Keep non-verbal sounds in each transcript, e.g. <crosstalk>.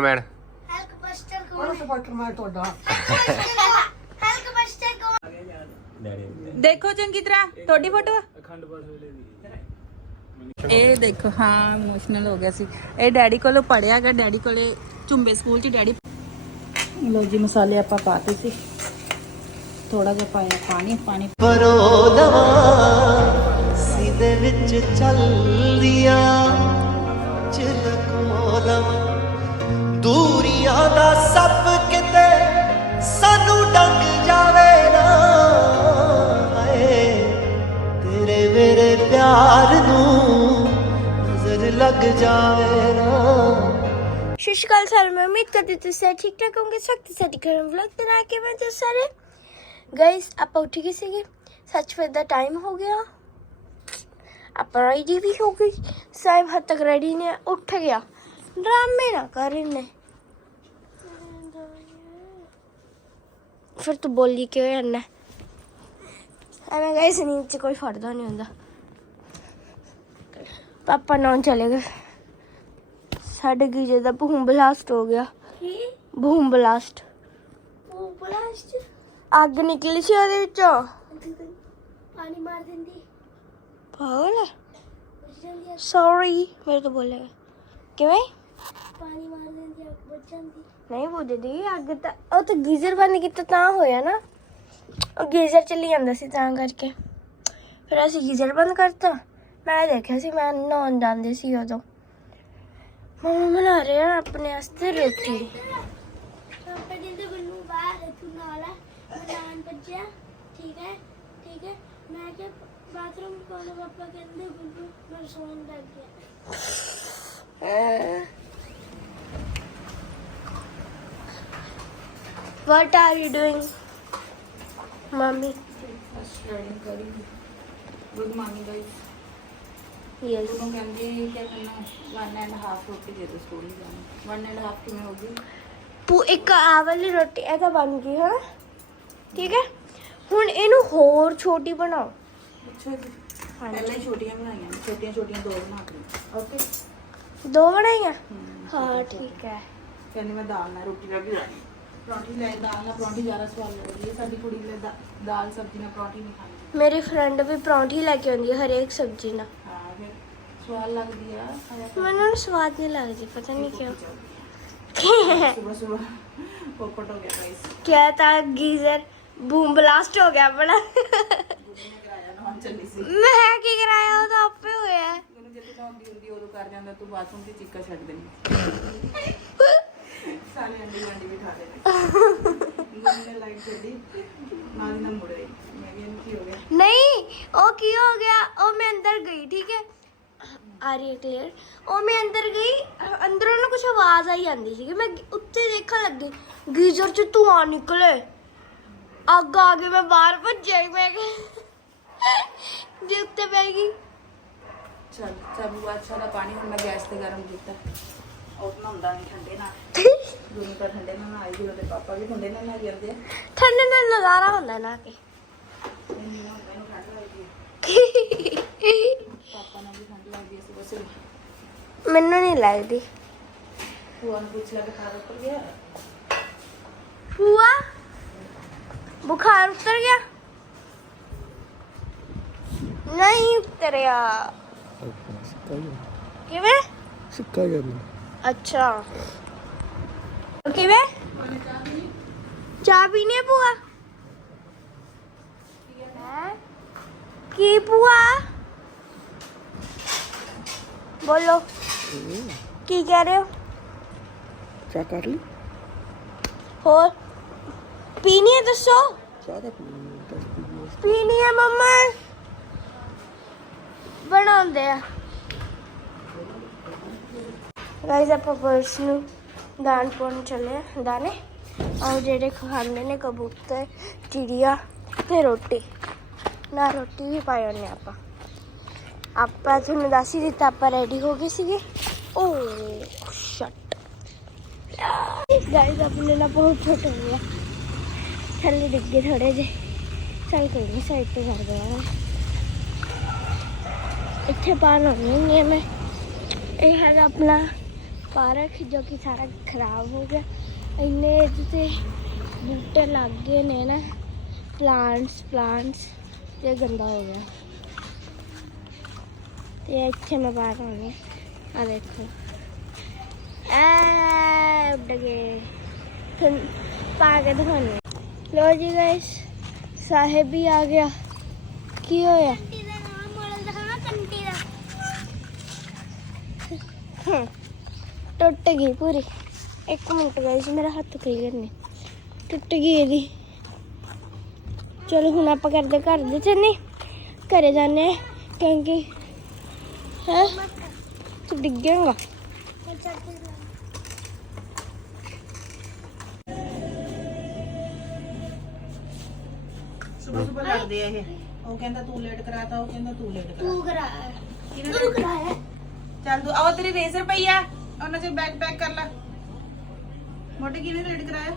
ਮੈਨ ਹਲਕ buster ਕੌਣ? Supporter ਮੈਂ ਤੁਹਾਡਾ? ਹਲਕ ਬਸਟਰ ਕੌਣ? ਦੇਖੋ ਚੰਗੀ ਤਰ੍ਹਾਂ ਤੁਹਾਡੀ ਫੋਟੋ ਇਹ ਦੇਖੋ ਹਾਂ ਇਮੋਸ਼ਨਲ ਹੋ ਗਿਆ ਸੀ। ਇਹ ਡੈਡੀ ਕੋਲੋਂ ਪੜਿਆ ਗਿਆ ਡੈਡੀ ਕੋਲੇ ਝੁੰਬੇ ਸਕੂਲ 'ਚ ਡੈਡੀ ਲੋ ਜੀ ਮਸਾਲੇ ਆਪਾਂ ਪਾਤੇ ਸੀ। ਥੋੜਾ ਜਿਹਾ ਪਾਇਆ ਪਾਣੀ ਪਾਣੀ। ਪਰੋਦਵਾ ਸਿੱਧੇ ਵਿੱਚ ਚੱਲਦੀਆਂ। ਦਾ ਸੱਪ ਕਿਤੇ ਸਾਨੂੰ ਡੰਗ ਜਾਵੇ ਨਾ। ਹਾਏ, ਤੇਰੇ ਮੇਰੇ ਪਿਆਰ ਨੂੰ ਨਜ਼ਰ ਲੱਗ ਜਾਵੇ ਨਾ। ਸਤਿ ਸ਼੍ਰੀ ਅਕਾਲ ਸਾਰੇ ਮੈਂ ਉਮੀਦ ਕਰਦੀ ਤੁਸੀਂ ਸਾਰੇ ਠੀਕ ਠਾਕ ਹੋਵੋਗੇ। ਸਖਤ ਸਾਡੀ ਕਰਨ ਵਲੌਗ ਤੇ ਨਾ ਕੇ ਮੈਂ ਤੁਸੀਂ ਸਾਰੇ? ਗਾਇਸ ਆਪਾਂ ਉੱਠ ਗਏ ਸੀਗੇ। ਸੱਚ ਫਿਰ ਦਾ ਟਾਈਮ ਹੋ ਗਿਆ। ਆਪਾਂ ਰੈਡੀ ਵੀ ਹੋ ਗਈ ਸਾਈਮ ਹੱਦ ਤੱਕ ਰੈਡੀ ਨੇ, ਉੱਠ ਗਿਆ। ਡਰਾਮੇ ਨਾ ਕਰ ਇਹਨੇ ਫਿਰ ਤੂੰ ਬੋਲੀ ਕਿਉਂ ਜਾਂਦਾ? ਐਵੇਂ ਗਾਇਸ ਨੀਂਦ ਚ ਕੋਈ ਫੜਦਾ ਨਹੀਂ ਹੁੰਦਾ। ਪਾਪਾ ਨੌਂ ਚਲੇ ਗਏ। ਸਾਡੇ ਗੀਜੇ ਦਾ ਬੂਮ ਬਲਾਸਟ ਹੋ ਗਿਆ। ਕੀ? Boom blast. Boom blast? ਅੱਗ ਨਿਕਲੀ ਸੀ ਉਹਦੇ ਵਿੱਚੋਂ। ਪਾਣੀ ਮਾਰ ਦਿੰਦੀ। ਪਾਗਲ ਸੌਰੀ ਮੇਰੇ ਤੋਂ ਬੋਲੇਗਾ ਕਿਵੇਂ? ਪਾਣੀ ਮਾਰ ਦਿੰਦੀ ਅੱਗ ਬੁੱਝ ਜਾਂਦੀ। ਨਹੀਂ ਬੁੱਝਦੀ ਅੱਗ ਤਾਂ ਉਹ ਤਾਂ ਗੀਜ਼ਰ ਬੰਦ ਕੀਤਾ ਤਾਂ ਹੋਇਆ ਨਾ। ਉਹ ਗੀਜ਼ਰ ਚੱਲੀ ਜਾਂਦਾ ਸੀ ਤਾਂ ਕਰਕੇ। ਫਿਰ ਅਸੀਂ ਗੀਜ਼ਰ ਬੰਦ ਕਰਤਾ। ਮੈਂ ਦੇਖਿਆ ਸੀ ਮੈਂ ਨਹਾਉਣ ਜਾਂਦੇ ਸੀ ਉਦੋਂ। ਮੰਮਾ ਬਣਾ ਰਹੇ ਆ ਆਪਣੇ ਵਾਸਤੇ ਰੋਟੀ। ਪਾਪਾ ਕਹਿੰਦੇ ਮੈਨੂੰ ਬਾਹਰ ਤੂੰ ਨਾਲ ਬਣਾਉਣ ਭੱਜਿਆ। ਠੀਕ ਹੈ ਠੀਕ ਹੈ। ਮੈਂ ਕਿ ਬਾਥਰੂਮ ਕੋਲ ਪਾਪਾ ਕਹਿੰਦੇ ਮੈਨੂੰ ਮੈਂ ਸੌਣ ਲੱਗ ਗਿਆ। What are you doing, mommy? Good morning guys Yes. ਉਹਨੂੰ ਕਹਿੰਦੇ ਕਿ ਕਰਨਾ 1 ਐਂਡ ਹਾਫ ਰੋਟੀ ਦੇ ਦੋ ਸਕੂਲ ਨਹੀਂ ਜਾਣਾ 1 ਐਂਡ ਹਾਫ ਕਿਵੇਂ ਹੋਗੀ ਪੂ ਇੱਕ ਆ ਵਾਲੀ ਰੋਟੀ ਇਹ ਤਾਂ ਬਣ ਗਈ ਹਾਂ ਠੀਕ ਹੈ ਹੁਣ ਇਹਨੂੰ ਹੋਰ ਛੋਟੀ ਬਣਾਓ ਅੱਛਾ ਜੀ ਪਹਿਲਾਂ ਹੀ ਛੋਟੀਆਂ ਬਣਾਈਆਂ ਨੇ ਛੋਟੀਆਂ ਛੋਟੀਆਂ ਦੋ ਬਣਾ ਕੇ ਓਕੇ ਦੋ ਬਣਾਈਆਂ ਹਾਂ ਠੀਕ ਹੈ ਕਹਿੰਦੀ ਮੈਂ ਦਾਲ ਨਾਲ ਰੋਟੀ ਲੱਗੀ ਹੋਣੀ ਪਰੌਂਠੀ ਲੈ ਦਾਲ ਨਾਲ ਪਰੌਂਠੀ ਜ਼ਿਆਦਾ ਸਵਾਦ ਲੱਗਦੀ ਹੈ। ਸਾਡੀ ਕੁੜੀ ਲੈ ਦਾ- ਦਾਲ ਸਬਜ਼ੀ ਨਾਲ ਪਰੌਂਠੀ ਨਹੀਂ ਖਾਂਦੀ। ਮੇਰੀ ਫਰੈਂਡ ਵੀ ਪਰੌਂਠੀ ਲੈ ਕੇ ਆਉਂਦੀ ਹੈ ਹਰੇਕ ਸਬਜ਼ੀ ਨਾਲ। ਹਾਂ ਫਿਰ ਸਵਾਦ ਲੱਗਦੀ ਆ। ਖਾਇਆ ਕਰੋ। ਮੈਨੂੰ ਨਾ ਸਵਾਦ ਨਹੀਂ ਲੱਗਦੀ ਪਤਾ ਨਹੀਂ ਕਿਉਂ। ਸੁਬਹ ਸੁਬਹ ਪੋਪਟ ਹੋ ਗਿਆ ਗਾਇਸ ਕਿਆ ਤਾਂ ਗੀਜ਼ਰ ਬੂਮ ਬਲਾਸਟ ਹੋ ਗਿਆ ਕਰਾਇਆ ਨਾ ਚੱਲੀ ਸੀ ਮੈਂ ਕੀ ਕਰਾਇਆ ਉਹ ਤਾਂ ਆਪੇ ਹੋਇਆ। ਮੈਨੂੰ ਜਦੋਂ ਨਹਾਉਂਦੀ ਹੁੰਦੀ ਉਦੋਂ ਕਰ ਜਾਂਦਾ ਤੂੰ ਬਾਥਰੂਮ ਦੀ ਚੀਕਾ ਛੱਡ ਦੇਣੀ <laughs> ਸਾਰੇ ਅੰਡੀ ਅੰਡੀ ਬਿਠਾ ਦੇਣੇ <laughs> ਗੁੱਡੀ ਨੇ ਲਾਈਟ ਛੱਡੀ ਨਾਲ ਹੀ ਨਾ ਮੁੜ ਗਈ ਮੈਂ ਵੀ ਇਹਨੂੰ ਕੀ ਹੋ ਗਿਆ? ਨਹੀਂ ਉਹ ਕੀ ਹੋ ਗਿਆ? ਉਹ ਮੈਂ ਅੰਦਰ ਗਈ ਠੀਕ ਹੈ? ਆ ਰਹੀ ਕਲੀਅਰ ਉਹ ਮੈਂ ਅੰਦਰ ਗਈ ਅੰਦਰੋਂ ਨਾ ਕੁਝ ਆਵਾਜ਼ ਆਈ ਜਾਂਦੀ ਸੀ ਮੈਂ ਉੱਤੇ ਦੇਖਣ ਲੱਗੀ ਗੀਜ਼ਰ ਚ ਧੂਆਂ ਨਿਕਲੇ। ਅੱਗ ਆ ਕੇ ਮੈਂ ਬਾਹਰ ਭੱਜਿਆ ਮੈਂ ਕਿਹਾ। ਜੇ ਉੱਤੇ ਪੈ ਗਈ। ਚਲ ਸਭ ਅੱਛਾ ਦਾ ਪਾਣੀ ਹੁਣ ਮੈਂ ਗੈਸ ਤੇ ਗਰਮ ਕੀਤਾ। ਉਹ ਨਹਾਉਂਦਾ ਨਹੀਂ ਠੰਡੇ ਨਾਲ। <laughs> ਦੋਨੋਂ ਤਾਂ ਠੰਡੇ ਨਾਲ ਨਹਾਈ ਜਦੋਂ ਤੇ ਪਾਪਾ ਵੀ ਠੰਡੇ ਨਾਲ ਨਹਾ ਜਾਂਦੇ ਆ। ਠੰਡੇ ਨਾਲ ਨਜ਼ਾਰਾ ਹੁੰਦਾ ਨਾ ਕਿ। ਇੰਨੀ ਨਾ ਹੁੰਦਾ ਇਹਨੂੰ ਠੰਡ ਲੱਗਦੀ ਹੈ <laughs> ਪਾਪਾ ਨਾਲ ਵੀ ਠੰਡ ਲੱਗਦੀ ਹੈ ਸੁਬਹ ਸੁਬਹ ਮੈਨੂੰ ਨਹੀਂ ਲੱਗਦੀ। ਭੂਆ ਨੂੰ ਪੁੱਛ ਲਿਆ ਬੁਖਾਰ ਉੱਪਰ ਗਿਆ? ਹੁਆ ਬੁਖਾਰ ਉਤਰ ਗਿਆ? ਨਹੀਂ ਉਤਰਿਆ। ਕਿਵੇਂ? ਸਿੱਕਾ ਗਿਆ ਅੱਛਾ। ਕਿਵੇਂ? ਚਾਹ ਪੀਣੀ ਹੈ ਭੂਆ? ਹੈਂ? ਕੀ ਭੂਆ? ਬੋਲੋ। ਕੀ ਕਹਿ ਰਹੇ ਹੋ? ਚਾਹ ਕਰ ਲਈ। ਹੋਰ? ਪੀਣੀ ਹੈ ਦੱਸੋ। ਚਾਹ ਤਾਂ ਪੀਣੀ ਹੈ ਮੰਮਾ। ਬਣਾਉਂਦੇ ਆ। ਗਾਇਸ ਆਪਾਂ ਪਰਸ ਨੂੰ ਦਾਨ ਪਾਉਣ ਚੱਲੇ ਆ ਦਾਣੇ ਔਰ ਜਿਹੜੇ ਖਾਂਦੇ ਨੇ ਕਬੂਤਰ, ਚਿੜੀਆ ਤੇ ਰੋਟੀ। ਨਾ ਰੋਟੀ ਵੀ ਪਾਈ ਉਹਨੇ ਆਪਾਂ। ਆਪਾਂ ਤੁਹਾਨੂੰ ਦੱਸ ਹੀ ਦਿੱਤਾ, ਆਪਾਂ ਰੈਡੀ ਹੋ ਗਏ ਸੀਗੇ। ਓ ਸ਼ਟ ਗਾਇਸ ਆਪਣੇ ਨਾਲ ਬਹੁਤ ਛੋਟਾ ਹੋ ਗਿਆ ਥੱਲੇ ਡਿੱਗੇ ਥੋੜੇ ਜਿਹੇ। ਸਾਈਡ ਕੋਈ ਨਹੀਂ ਸਾਈਡ ਤੇ ਕਰ ਦੇਣਾ ਇੱਥੇ ਪਾ ਲਾਉਣੀ ਹੁੰਦੀ ਹਾਂ ਮੈਂ। ਇਹ ਹੈਗਾ ਆਪਣਾ ਪਾਰਕ ਜੋ ਕਿ ਸਾਰਾ ਖਰਾਬ ਹੋ ਗਿਆ ਇੰਨੇ ਇਹਦੇ ਤੇ ਬੂਟੇ ਲੱਗ ਗਏ ਨੇ ਨਾ ਪਲਾਂਟਸ ਪਲਾਂਟਸ ਤੇ ਗੰਦਾ ਹੋ ਗਿਆ ਤੇ ਇੱਥੇ ਮੈਂ ਬਾਹਰ ਆਉਣੀ ਆ ਦੇਖੋ ਐ ਉੱਡ ਗਏ ਫਿਰ ਪਾ ਕੇ ਦਿਖਾਉਣੀ ਲੋ ਜੀ ਗਾਇਸ ਸਾਹਿਬ ਵੀ ਆ ਗਿਆ ਕੀ ਹੋਇਆ ਕੰਟੀ ਦਾ ਨਾਮ ਮੋੜਲ ਦਿਖਾਣਾ ਕੰਟੀ ਦਾ ਹਮ, ਟੁੱਟ ਗਈ ਪੂਰੀ। ਇੱਕ ਮਿੰਟ ਗਾਇਸ ਮੇਰਾ ਹੱਥ ਕਲੀਅਰ ਨਹੀਂ। ਟੁੱਟ ਗਈ ਇਹਦੀ। ਚਲੋ ਹੁਣ ਆਪਾਂ ਕਰਦੇ ਘਰ ਦੇ ਚੱਲਨੇ ਘਰੇ ਜਾਣੇ ਕਿਉਂਕਿ ਹੈ? ਤੂੰ ਡਿੱਗੇਗਾ। ਸੁਬਹ ਸੁਬਹ ਲੜਦੇ ਆ ਇਹ। ਉਹ ਕਹਿੰਦਾ ਤੂੰ ਲੇਟ ਕਰਾਤਾ ਉਹ ਕਹਿੰਦਾ ਤੂੰ ਲੇਟ ਕਰਾ ਤੂੰ ਕਰਾ ਕਿਹਨੇ ਤੂੰ ਕਰਾਇਆ ਚੱਲ ਤੂੰ ਆਹ ਤੇਰੀ ਰੇਜ਼ਰ ਪਈ ਆ। ਉਹਨਾਂ ਚ ਬੈਗ ਪੈਕ ਕਰ ਲੈ ਮੋਟੇ ਕਿਹਨੇ ਲੇਟ ਕਰਾਇਆ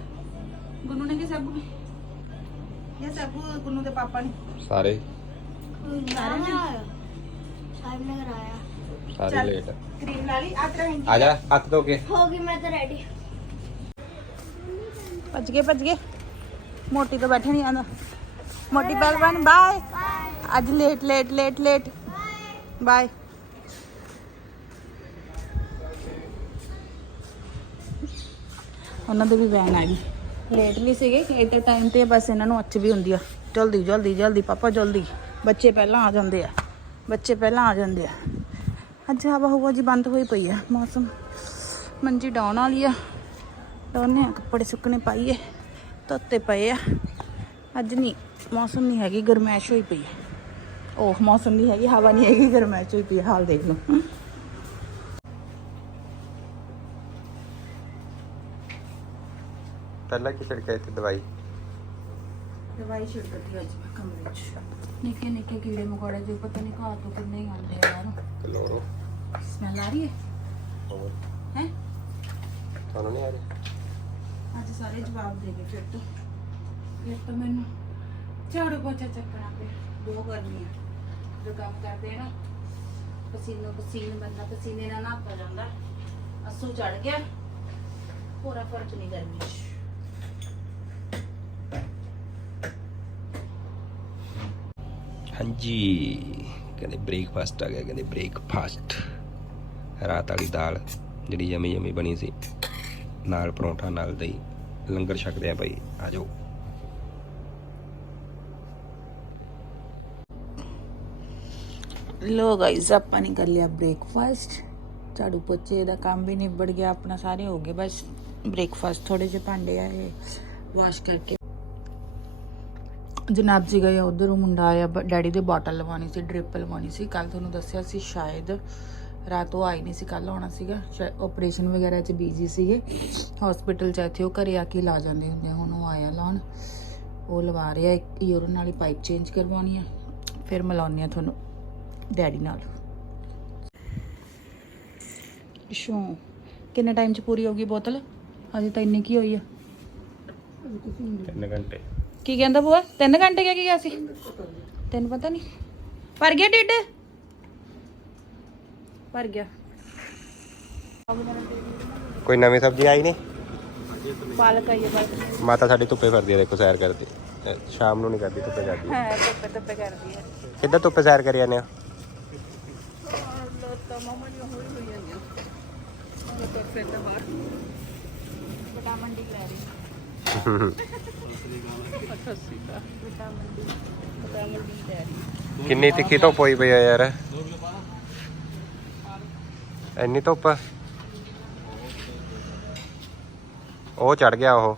ਗੁੰਨੂ ਨੇ ਕਿ ਸੱਬੂ ਨੇ ਇਹ ਸੱਬੂ ਗੁੰਨੂ ਦੇ ਪਾਪਾ ਨੇ ਸਾਰੇ ਸਾਰੇ ਨੇ ਸਾਹਿਬ ਨੇ ਕਰਾਇਆ ਸਾਰੇ ਚੱਲ। ਲੇਟ ਕਰੀਮ ਲਾ ਲਈ ਆ ਤੇਰਾ ਹੈਂਕੀ ਆ ਜਾ ਹੱਥ ਧੋ ਕੇ ਹੋ ਗਈ ਮੈਂ ਤਾਂ ਰੈਡੀ ਭੱਜ ਗਏ ਭੱਜ ਗਏ ਮੋਟੀ ਤੋਂ ਬੈਠੇ ਨਹੀਂ ਆਂਦਾ ਮੋਟੀ ਪਹਿਲਵਾਨ ਬਾਏ ਅੱਜ late late late late bye ਉਹਨਾਂ ਦੇ ਵੀ ਵੈਨ ਆ ਗਈ ਲੇਟ ਨਹੀਂ ਸੀਗੇ ਇੱਥੇ ਟਾਈਮ ਤੇ ਬਸ ਇਹਨਾਂ ਨੂੰ ਅੱਛ ਵੀ ਹੁੰਦੀ ਆ। ਜਲਦੀ ਜਲਦੀ ਜਲਦੀ, ਪਾਪਾ, ਜਲਦੀ। ਬੱਚੇ ਪਹਿਲਾਂ ਆ ਜਾਂਦੇ ਆ। ਬੱਚੇ ਪਹਿਲਾਂ ਆ ਜਾਂਦੇ ਆ। ਅੱਜ ਹਵਾ ਹੁਵਾ ਜੀ ਬੰਦ ਹੋਈ ਪਈ ਆ, ਮੌਸਮ। ਮੰਜੀ ਡਾਉਣ ਵਾਲੀ ਆ। ਡਾਉਨੇ ਆ, ਕੱਪੜੇ ਸੁੱਕਣੇ ਪਾਈਏ, ਧੋਤੇ ਪਏ ਆ। ਅੱਜ ਨਹੀਂ ਮੌਸਮ ਨਹੀਂ ਹੈਗੀ, ਗਰਮੈਸ਼ ਹੋਈ ਪਈ ਹੈ ਉਹ ਮੌਸਮ ਨਹੀਂ ਹੈਗੀ, ਹਵਾ ਨਹੀਂ ਹੈਗੀ, ਗਰਮੈਸ਼ ਹੋਈ ਪਈ ਹਾਲ ਦੇਖ ਲਓ। ਪਹਿਲਾਂ ਕੀ ਛਿੜਕਿਆ ਇੱਥੇ ਦਵਾਈ? ਦਵਾਈ ਛਿੜਕਦੀ ਅੱਜ ਮੈਂ ਕਮਰੇ 'ਚ। ਨਿੱਕੇ ਨਿੱਕੇ ਕੀੜੇ ਮਕੌੜੇ ਜੋ ਪਤਾ ਨਹੀਂ ਘਾਹ ਤੋਂ ਕਿੰਨੇ ਹੀ ਆਉਂਦੇ ਆ ਯਾਰ। ਕਲੋਰੋ ਸਮੈਲ ਆ ਰਹੀ ਹੈ? ਹੋਰ? ਹੈ? ਤੁਹਾਨੂੰ ਨਹੀਂ ਆ ਰਹੀ? ਅੱਜ ਸਾਰੇ ਜਵਾਬ ਦੇ ਗਏ ਫਿਰ ਤੋਂ। ਫਿਰ ਤੋਂ ਮੈਨੂੰ ਝਾੜੂ ਪੋਚਾ ਚੱਕਣਾ ਪਿਆ। ਦੋ ਕਰਨੀ ਆ। ਜੋ ਕੰਮ ਕਰਦੇ ਆ ਨਾ ਪਸੀਨੋ ਪਸੀਨ ਬੰਦਾ ਪਸੀਨੇ ਨਾਲ ਨਹਾਤਾ ਜਾਂਦਾ। ਅਸੂ ਚੜ ਗਿਆ। ਪੂਰਾ ਫ਼ਰਕ ਨਹੀਂ ਗਰਮੀ 'ਚ ਹਾਂਜੀ, ਕਹਿੰਦੇ ਬ੍ਰੇਕਫਾਸਟ ਆ ਗਿਆ, ਕਹਿੰਦੇ ਬ੍ਰੇਕਫਾਸਟ ਰਾਤ ਵਾਲੀ ਦਾਲ, ਜਿਹੜੀ ਯਮੀ ਯਮੀ ਬਣੀ ਸੀ, ਨਾਲ ਪਰੌਂਠਾ, ਨਾਲ ਦਹੀਂ। ਲੰਗਰ ਛਕਦੇ ਆ ਭਾਈ ਆ ਜਾਓ। ਲੋ ਗਾਇਸ ਆਪਾਂ ਨੇ ਕਰ ਲਿਆ ਬ੍ਰੇਕਫਾਸਟ ਝਾੜੂ ਪੋਚੇ ਦਾ ਕੰਮ ਵੀ ਨਿਬੜ ਗਿਆ, ਆਪਣਾ ਸਾਰੇ ਹੋ ਗਏ। ਬਸ ਬ੍ਰੇਕਫਾਸਟ ਥੋੜੇ ਜਿਹੇ ਭਾਂਡੇ ਆ ਇਹ ਵਾਸ਼ ਕਰਕੇ। ਜਨਾਬ ਜੀ ਗਏ ਉਧਰ ਮੁੰਡਾ ਆਇਆ, ਬ- ਡੈਡੀ ਦੇ ਬੋਟਲ ਲਵਾਉਣੀ ਸੀ, ਡ੍ਰਿਪ ਲਵਾਉਣੀ ਸੀ। ਕੱਲ ਤੁਹਾਨੂੰ ਦੱਸਿਆ ਸੀ, ਸ਼ਾਇਦ ਰਾਤ ਉਹ ਆਈ ਨਹੀਂ ਸੀ ਕੱਲ ਆਉਣਾ ਸੀਗਾ। ਆਪਰੇਸ਼ਨ ਵਗੈਰਾ 'ਚ ਬੀਜ਼ੀ ਸੀਗੇ। ਹਸਪੀਟਲ 'ਚ ਇੱਥੇ ਉਹ ਘਰੇ ਆ ਕੇ ਲਾ ਜਾਂਦੇ ਹੁੰਦੇ ਹੁਣ ਉਹ ਆਇਆ ਲਾਉਣ। ਉਹ ਲਵਾ ਰਿਹਾ, ਇੱਕ ਯੂਰਨ ਵਾਲੀ ਪਾਈਪ ਚੇਂਜ ਕਰਵਾਉਣੀ ਆ। ਫਿਰ ਮਿਲਾਉਂਦੇ ਆ ਤੁਹਾਨੂੰ ਡੈਡੀ ਨਾਲ। ਸ਼ੋ ਕਿੰਨੇ ਟਾਈਮ 'ਚ ਪੂਰੀ ਹੋਗੀ ਬੋਤਲ? ਅਜੇ ਤਾਂ ਇੰਨੀ ਕੀ ਹੋਈ ਆ? 3 ਘੰਟੇ। ਕੀ ਕਹਿੰਦਾ ਬੂਆ 3 ਘੰਟੇ ਕਿਹਾ ਕੀ ਗਿਆ ਸੀ? ਤੈਨੂੰ ਪਤਾ ਨਹੀਂ। ਭਰ ਗਿਆ ਢਿੱਡ? ਭਰ ਗਿਆ। ਕੋਈ ਨਵੀਂ ਸਬਜ਼ੀ ਆਈ ਨਹੀਂ? ਪਾਲਕ ਆਈ ਹੈ ਪਾਲਕ। ਮਾਤਾ ਸਾਡੀ ਧੁੱਪੇ ਫਿਰਦੀ ਆ ਦੇਖੋ ਸੈਰ ਕਰਦੀ। ਅਹ ਸ਼ਾਮ ਨੂੰ ਨਹੀਂ ਕਰਦੀ ਧੁੱਪੇ ਕਰਦੀ। ਹਾਂ ਧੁੱਪੇ ਧੁੱਪੇ ਕਰਦੀ ਹੈ ਕਿੱਦਾਂ ਧੁੱਪੇ ਸੈਰ ਕਰੀ ਜਾਂਦੇ ਆ ਤਾਂ ਮਮਾ ਜੀ ਹੋਈ ਹੋਈ ਜਾਂਦੀ ਉਹ ਤਾਂ ਫਿਰ ਤਾਂ ਬਾਹਰ ਬਟਾ ਮੰਡੀ ਲੈ ਰਹੀ। ਕਿੰਨੀ ਤਿੱਖੀ ਧੁੱਪ ਹੋਈ ਪਈ ਆ ਯਾਰ। ਇੰਨੀ ਧੁੱਪ। ਉਹ ਚੜ ਗਿਆ ਉਹ।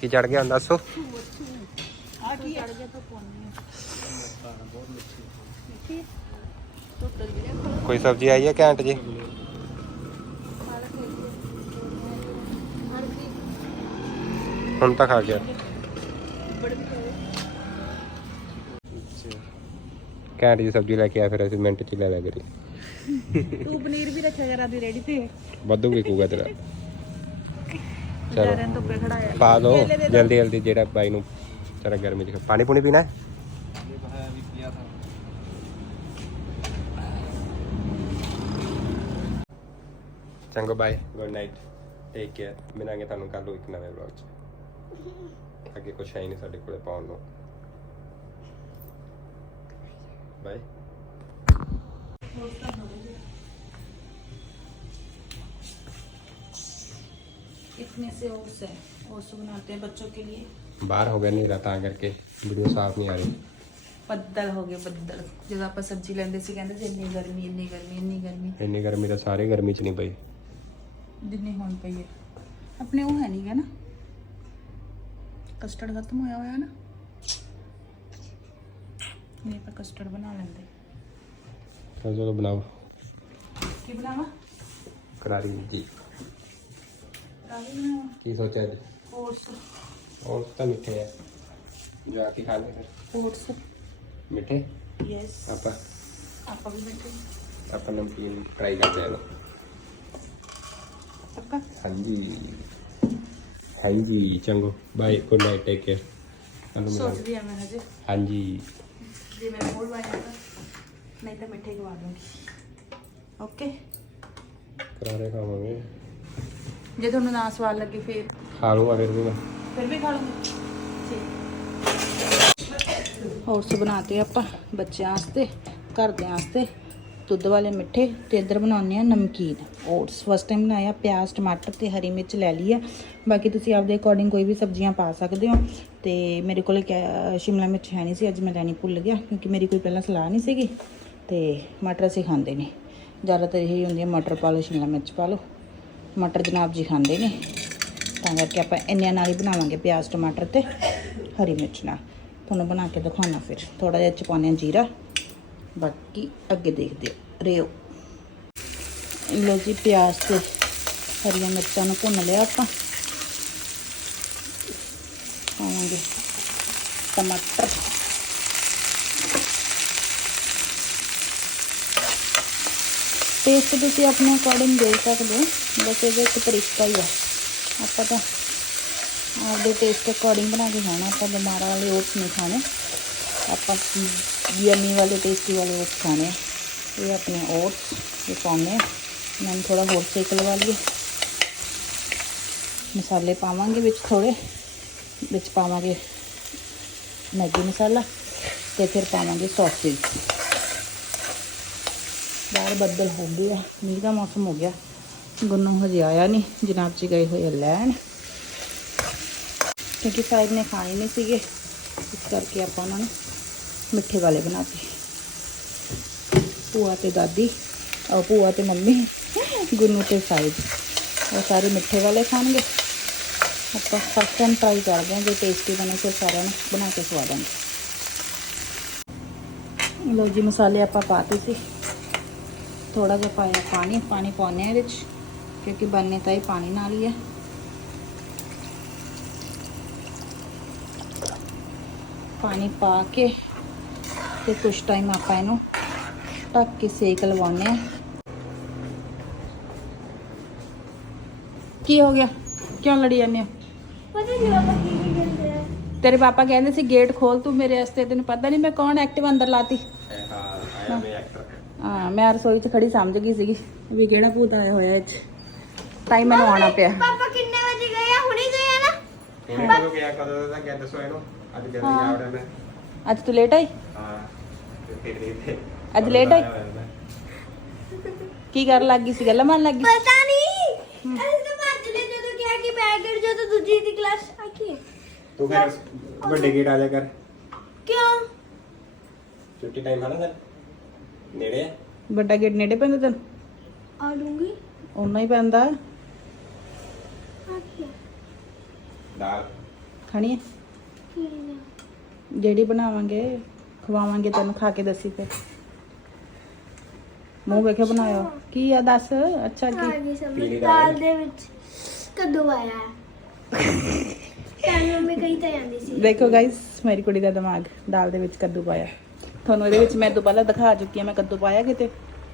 ਕੀ ਚੜ ਗਿਆ ਹੁੰਦਾ ਦੱਸੋ? ਆ ਕੀ ਅੜ ਗਿਆ ਤਾਂ ਕੋਈ ਸਬਜ਼ੀ ਆਈ ਹੈ ਘੈਂਟ ਜੀ? ਹੁਣ ਤਾਂ ਖਾ ਗਿਆ। ਘੈਂਟ ਜੀ ਸਬਜ਼ੀ ਲੈ ਕੇ ਆ ਫਿਰ ਅਸੀਂ ਮਿੰਟ ਚ ਹੀ ਲੈ ਲਿਆ ਕਰੀ ਤੂੰ ਪਨੀਰ ਵੀ ਰੱਖਿਆ ਕਰਾ ਦੀ ਰੈਡੀ ਤੇ। ਵਾਧੂ ਵਿਕੂਗਾ ਤੇਰਾ। ਚਲੋ ਜਰਨ ਧੁੱਪੇ ਖੜਾਇਆ ਪਾ ਦੋ ਜਲਦੀ ਜਲਦੀ ਜਿਹੜਾ ਬਾਈ ਨੂੰ ਤੇਰਾ ਗਰਮੀ ਚ ਪਾਣੀ ਪੂਣੀ ਪੀਣਾ ਹੈ? ਚੰਗੋ bye good night take care ਮਿਲਾਂਗੇ ਤੁਹਾਨੂੰ ਕੱਲ ਨੂੰ ਇੱਕ ਨਵੇਂ ਵਲੌਗ 'ਚ। ਅੱਗੇ ਕੁਛ ਹੈ ਹੀ ਨਹੀਂ ਸਾਡੇ ਕੋਲੇ ਪਾਉਣ ਨੂੰ ਬਾਏ इतने से ओट्स है ओट्स बनाते हैं बच्चों के लिए ਬਾਹਰ ਹੋ ਗਿਆ ਹਨੇਰਾ ਤਾਂ ਕਰਕੇ ਵੀਡੀਓ ਸਾਫ਼ ਨਹੀਂ ਆ ਰਹੀ ਬੱਦਲ ਹੋ ਗਏ ਬੱਦਲ ਜਦੋਂ ਆਪਾਂ ਸਬਜ਼ੀ ਲੈਂਦੇ ਸੀ ਕਹਿੰਦੇ ਸੀ ਇੰਨੀ ਗਰਮੀ ਇੰਨੀ ਗਰਮੀ ਇੰਨੀ ਗਰਮੀ ਇੰਨੀ ਗਰਮੀ ਤਾਂ ਸਾਰੇ ਗਰਮੀ 'ਚ ਨਹੀਂ ਪਈ ਜਿੰਨੀ ਹੁਣ ਪਈ ਹੈ ਆਪਣੇ ਉਹ ਹੈ ਨਹੀਂ ਗਾ ਨਾ ਕਸਟਰਡ ਖਤਮ ਹੋਇਆ ਹੋਇਆ ਨਾ। ਨਹੀਂ ਪਰ ਕਸਟਰਡ ਬਣਾ ਲੈਂਦੇ। ਚਲੋ ਚਲੋ ਬਣਾਓ। ਕੀ ਬਣਾਵਾ? ਕਰਾਰੀ ਜੀ। ਰਾਵੀ ਬਣਾਵਾ? ਕੀ ਸੋਚਿਆ ਜੀ ਓਟਸ। ਔਰ ਤਾਂ ਮਿੱਠੇ ਆ। ਜਾ ਕੇ ਖਾ ਲੈ ਫਿਰ। ਓਟਸ। ਮਿੱਠੇ? ਯੈਸ ਆਪਾਂ। ਆਪਾਂ ਵੀ ਬੈਠੇ ਆਪਾਂ ਨਮਕੀਨ ਟਰਾਈ ਕਰਦੇ ਹਾਂ ਪੱਕਾ? ਹਾਂਜੀ। ਹਾਂਜੀ ਚੰਗੋ bye good night take care ਸੋਚਦੀ ਆ ਮੈਂ ਹਜੇ। ਹਾਂਜੀ। ਜੇ ਮੇਰਾ ਮੂਡ ਬਣ ਜਾਂਦਾ ਨਹੀਂ ਤਾਂ ਮਿੱਠੇ ਖਵਾ ਦੂੰਗੀ। ਓਕੇ ਕਰਾਰੇ ਖਾਵਾਂਗੇ ਜੇ ਤੁਹਾਨੂੰ ਨਾ ਸਵਾਦ ਲੱਗੇ ਫਿਰ। ਖਾ ਲੂੰਗਾ ਫਿਰ ਵੀ ਮੈਂ। ਫਿਰ ਵੀ ਖਾ ਲੂੰਗੀ ਠੀਕ। ਓਟਸ ਬਣਾਤੇ ਆਪਾਂ ਬੱਚਿਆਂ ਵਾਸਤੇ ਘਰਦਿਆਂ ਵਾਸਤੇ। ਦੁੱਧ ਵਾਲੇ ਮਿੱਠੇ ਤੇ ਇੱਧਰ ਬਣਾਉਂਦੇ ਆ ਨਮਕੀਨ। ਓਟਸ ਫਸਟ ਟਾਈਮ ਬਣਾਇਆ ਪਿਆਜ਼, ਟਮਾਟਰ ਤੇ ਹਰੀ ਮਿਰਚ ਲੈ ਲਈ ਆ। ਬਾਕੀ ਤੁਸੀਂ ਆਪਦੇ ਅਕੋਰਡਿੰਗ ਕੋਈ ਵੀ ਸਬਜ਼ੀਆਂ ਪਾ ਸਕਦੇ ਹੋ। ਤੇ ਮੇਰੇ ਕੋਲ ਕੈ- ਸ਼ਿਮਲਾ ਮਿਰਚ ਹੈ ਨਹੀਂ ਸੀ, ਅੱਜ ਮੈਂ ਲੈਣੀ ਭੁੱਲ ਗਿਆ ਕਿਉਂਕਿ ਮੇਰੀ ਕੋਈ ਪਹਿਲਾਂ ਸਲਾਹ ਨਹੀਂ ਸੀਗੀ। ਤੇ ਮਟਰ ਅਸੀਂ ਖਾਂਦੇ ਨੇ। ਜ਼ਿਆਦਾਤਰ ਇਹ ਹੁੰਦੀ ਹੈ ਮਟਰ ਪਾ ਲਓ, ਸ਼ਿਮਲਾ ਮਿਰਚ ਪਾ ਲਓ। ਮਟਰ ਜਨਾਬ ਜੀ ਖਾਂਦੇ ਨੇ। ਤਾਂ ਕਰਕੇ ਆਪਾਂ ਇੰਨਿਆਂ ਨਾਲ ਹੀ ਬਣਾਵਾਂਗੇ ਪਿਆਜ਼, ਟਮਾਟਰ ਤੇ ਹਰੀ ਮਿਰਚ ਨਾਲ। ਤੁਹਾਨੂੰ ਬਣਾ ਕੇ ਦਿਖਾਉਣਾ ਫਿਰ। ਥੋੜਾ ਜਿਹਾ ਚ ਪਾਉਂਦੇ ਹਾਂ ਜੀਰਾ। ਬਾਕੀ ਅੱਗੇ ਦੇਖਦੇ ਰਿਓ। ਲੋ ਜੀ, ਪਿਆਜ਼ ਤੇ ਹਰੀਆਂ ਮਿਰਚਾਂ ਨੂੰ ਭੁੰਨ ਲਿਆ ਆਪਾਂ। ਪਾਵਾਂਗੇ ਟਮਾਟਰ। ਟੇਸਟ ਤੁਸੀਂ ਆਪਣੇ ਅਕੋਰਡਿੰਗ ਦੇ ਸਕਦੇ ਹੋ। ਬਸ ਇਹਦਾ ਇੱਕ ਤਰੀਕਾ ਹੀ ਆ। ਆਪਾਂ ਤਾਂ ਆਪਦੇ ਟੇਸਟ ਅਕੋਰਡਿੰਗ ਬਣਾ ਕੇ ਖਾਣਾ। ਆਪਾਂ ਬਿਮਾਰਾਂ ਵਾਲੇ ਓਟਸ ਨਹੀਂ ਖਾਣੇ। ਆਪਾਂ ਯਮੀ ਵਾਲੇ ਟੇਸਟੀ ਵਾਲੇ ਓਟਸ ਖਾਣੇ ਆ। ਇਹ ਆਪਣੇ ਓਟਸ ਇਹ ਪਾਉਂਦੇ ਆ ਇਹਨਾਂ ਨੂੰ ਹੋਰ ਸੇਕ ਲਵਾ ਲਈਏ। ਮਸਾਲੇ ਪਾਵਾਂਗੇ ਵਿੱਚ ਥੋੜੇ ਵਿੱਚ ਪਾਵਾਂਗੇ ਮੈਗੀ ਮਸਾਲਾ ਤੇ ਫਿਰ ਪਾਵਾਂਗੇ ਸੌਸੇਜ ਬਾਹਰ ਬੱਦਲ ਹੋ ਗਏ ਆ। ਮੀਂਹ ਦਾ ਮੌਸਮ ਹੋ ਗਿਆ। ਗੁੰਨੂ ਹਜੇ ਆਇਆ ਨਹੀਂ। ਜਨਾਬ ਜੀ ਗਏ ਹੋਏ ਆ ਲੈਣ। ਕਿਉਂਕਿ ਸਾਹਿਬ ਨੇ ਖਾਣੇ ਨਹੀਂ ਸੀਗੇ। ਇਸ ਕਰਕੇ ਆਪਾਂ ਉਹਨਾਂ ਨੂੰ ਮਿੱਠੇ ਵਾਲੇ ਬਣਾਤੇ ਭੂਆ ਤੇ ਦਾਦੀ ਔਰ ਭੂਆ ਤੇ ਮੰਮੀ, ਗੁੰਨੂ ਤੇ ਸਾਹਿਬ ਉਹ ਸਾਰੇ ਮਿੱਠੇ ਵਾਲੇ ਖਾਣਗੇ। ਆਪਾਂ ਫਸਟ ਟਾਈਮ ਟਰਾਈ ਕਰਦੇ ਹਾਂ, ਜੇ ਟੇਸਟੀ ਬਣੇ ਫਿਰ ਸਾਰਿਆਂ ਨੂੰ ਬਣਾ ਕੇ ਖਵਾ ਦਾਂਗੇ। ਲੋ ਜੀ, ਮਸਾਲੇ ਆਪਾਂ ਪਾਤੇ ਸੀ। ਥੋੜਾ ਜਿਹਾ ਪਾਇਆ ਪਾਣੀ ਪਾਣੀ ਪਾਉਂਦੇ ਹਾਂ ਇਹਦੇ ਵਿੱਚ ਕਿਉਂਕਿ ਬਣਨੇ ਤਾਂ ਇਹ ਪਾਣੀ ਨਾਲ ਹੀ ਹੈ। ਪਾਣੀ ਪਾ ਕੇ ਤੇ ਕੁਝ ਟਾਈਮ ਆਪਾਂ ਇਹਨੂੰ ਢੱਕ ਕੇ ਸੇਕ ਲਵਾਉਂਦੇ ਆ ਕੀ ਹੋ ਗਿਆ? ਕਿਉਂ ਲੜੀ ਜਾਂਦੇ ਹੋ? ਪਤਾ ਨਹੀਂ ਬਾਬਾ ਕੀ ਕੀ ਕਹਿੰਦੇ ਆ। ਤੇਰੇ ਪਾਪਾ ਕਹਿੰਦੇ ਸੀ ਗੇਟ ਖੋਲ ਤੂੰ ਮੇਰੇ ਵਾਸਤੇ ਤੈਨੂੰ ਪਤਾ ਨਹੀਂ ਮੈਂ ਕੌਣ ਐਕਟਿਵ ਅੰਦਰ ਲਾਤੀ? ਹਾਂ ਆਇਆ ਮੈਂ ਐਕਟਰ ਹਾਂ। ਮੈਂ ਰਸੋਈ 'ਚ ਖੜੀ ਸਮਝ ਗਈ ਸੀਗੀ ਵੀ ਕਿਹੜਾ ਭੂਤ ਆਇਆ ਹੋਇਆ ਇੱਥੇ ਹੀ ਮੈਨੂੰ ਆਉਣਾ ਪਿਆ। ਪਾਪਾ ਕਿੰਨੇ ਵਜੇ ਗਏ ਆ? ਹੁਣੇ ਗਏ ਆ ਨਾ? ਹੁਣ ਕਦੋਂ ਗਿਆ ਕਦੋਂ ਦਾ ਗਿਆ ਦੱਸੋ ਇਹਨੂੰ? ਅੱਜ ਕਿਹੜਾ ਜਾ ਵੜਿਆ ਮੈਂ। ਅੱਜ ਤੂੰ ਲੇਟ ਆਈ? ਹਾਂ। ਤੇ ਅੱਜ late ਆਈ? ਕੀ ਕਰਨ ਲੱਗ ਗਈ ਸੀ? ਗੱਲਾਂ ਮਾਰਨ ਲੱਗ ਗਈ ਪਤਾ ਨਹੀਂ ਐਸੇ ਬਾਅਦ ਲੈ ਜਦੋਂ ਕਿਹਾ ਕਿ ਬੈਗ ਜਦੋਂ ਦੂਜੀ ਦੀ ਕਲਾਸ ਆ ਕੀ ਤੂੰ ਫਿਰ ਵੱਡੇ ਗੇਟ ਆ ਜਾ ਕਰ। ਕਿਉਂ? ਛੁੱਟੀ ਟਾਈਮ ਹੈ ਨਾ ਸਰ ਨੇੜੇ ਆ। ਵੱਡਾ ਗੇਟ ਨੇੜੇ ਪੈਂਦਾ ਤੈਨੂੰ? ਆ ਲੂੰਗੀ ਓਨਾ ਹੀ ਪੈਂਦਾ। ਦਾਲ। ਖਾਣੀ ਹੈ? ਜਿਹੜੀ ਬਣਾਵਾਂਗੇ। ਖਵਾਵਾਂਗੇ ਤੈਨੂੰ ਖਾ ਕੇ ਦੱਸੀ ਫਿਰ। ਮੂੰਹ ਵੇਖੇ ਬਣਾਇਓ ਕੀ ਆ ਦੱਸ? ਅੱਛਾ ਆ ਕੀ ਸਮਝ। ਦਾਲ ਦੇ ਵਿੱਚ ਕੱਦੂ ਆਇਆ ਤਾਂ ਮੈਂ ਕਹੀ ਤਾਂ ਜਾਂਦੀ ਸੀ। ਦੇਖੋ ਗਾਇਸ ਮੇਰੀ ਕੁੜੀ ਦਾ ਦਿਮਾਗ ਦਾਲ ਦੇ ਵਿੱਚ ਕੱਦੂ ਪਾਇਆ। ਤੁਹਾਨੂੰ ਇਹਦੇ ਵਿੱਚ ਮੈਂ ਤੋਂ ਪਹਿਲਾਂ ਦਿਖਾ ਚੁੱਕੀ ਹਾਂ ਮੈਂ ਕੱਦੂ ਪਾਇਆ ਕਿਤੇ।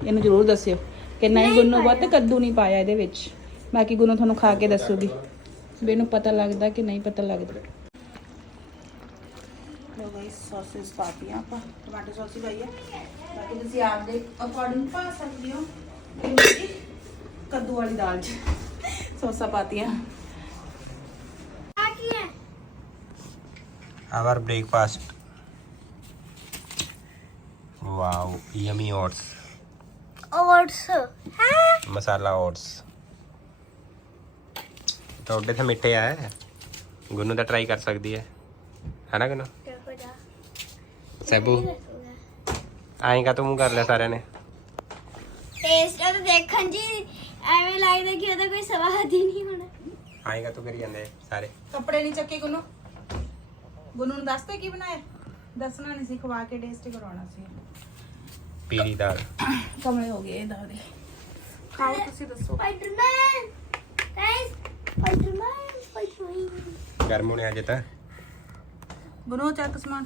ਇਹਨੂੰ ਜ਼ਰੂਰ ਦੱਸਿਓ ਕਿ ਨਹੀਂ ਗੁੰਨੂ ਬਹੁਤ ਕੱਦੂ ਨਹੀਂ ਪਾਇਆ ਇਹਦੇ ਵਿੱਚ। ਬਾਕੀ ਗੁੰਨੂ ਤੁਹਾਨੂੰ ਖਾ ਕੇ ਦੱਸੂਗੀ। ਵੀ ਇਹਨੂੰ ਪਤਾ ਲੱਗਦਾ ਕਿ ਨਹੀਂ ਪਤਾ ਲੱਗਦਾ। ਲੋ ਗਾਇਸ ਸੌਸਸ ਪਾਤੀਆਂ ਆਪਾਂ ਟਮਾਟੋ ਸੌਸ ਹੀ ਪਾਈ ਹੈ ਬਾਕੀ ਤੁਸੀਂ ਆਪਦੇ ਅਕੋਰਡਿੰਗ ਪਾ ਸਕਦੇ ਹੋ। ਕੱਦੂ ਵਾਲੀ ਦਾਲ 'ਚ ਸੌਸਾ ਪਾਤੀਆਂ। ਆ ਕੀ ਹੈ our breakfast wow yummy oats oats ਹੈ? ਮਸਾਲਾ oats ਤੁਹਾਡੇ ਤਾਂ ਮਿੱਠੇ ਆ ਗੁੰਨੂ ਤਾਂ ਟਰਾਈ ਕਰ ਸਕਦੀ ਹੈ। ਹੈ ਨਾ ਗੁੰਨੂ? ਸੈਬੂ। ਆਏਗਾ ਤੂੰ ਮੂੰਹ ਕਰ ਲਿਆ ਸਾਰਿਆਂ ਨੇ? ਟੇਸਟ ਤਾਂ ਦੇਖਣ ਜੀ ਐਵੇਂ ਲੱਗਦਾ ਕਿ ਉਹਦਾ ਕੋਈ ਸਵਾਦ ਹੀ ਨਹੀਂ ਹੋਣਾ। ਆਏਗਾ ਤੂੰ ਕਰੀ ਜਾਂਦੇ ਸਾਰੇ? ਕੱਪੜੇ ਨਹੀਂ ਚੱਕੇ ਗੁੰਨੂ? ਗੁੰਨੂ ਨੂੰ ਦੱਸਦੇ ਕੀ ਬਣਾਇਆ? ਦੱਸਣਾ ਨਹੀਂ ਸੀ ਖਵਾ ਕੇ ਟੇਸਟ ਕਰਾਉਣਾ ਸੀ। ਪੀਲੀ ਦਾਲ। ਕਮਲੇ ਹੋ ਗਏ ਦਾਲ ਦੇ। ਖਾਓ ਤੁਸੀਂ ਦੱਸੋ। ਸਪਾਈਡਰਮੈਨ ਗਾਇਸ ਸਪਾਈਡਰਮੈਨ ਸਪਾਈਡਰਮੈਨ ਗਰਮ ਹੋਣੇ ਅਜੇ ਤਾਂ। ਗੁੰਨੂ ਚੱਕ ਸਮਾਨ।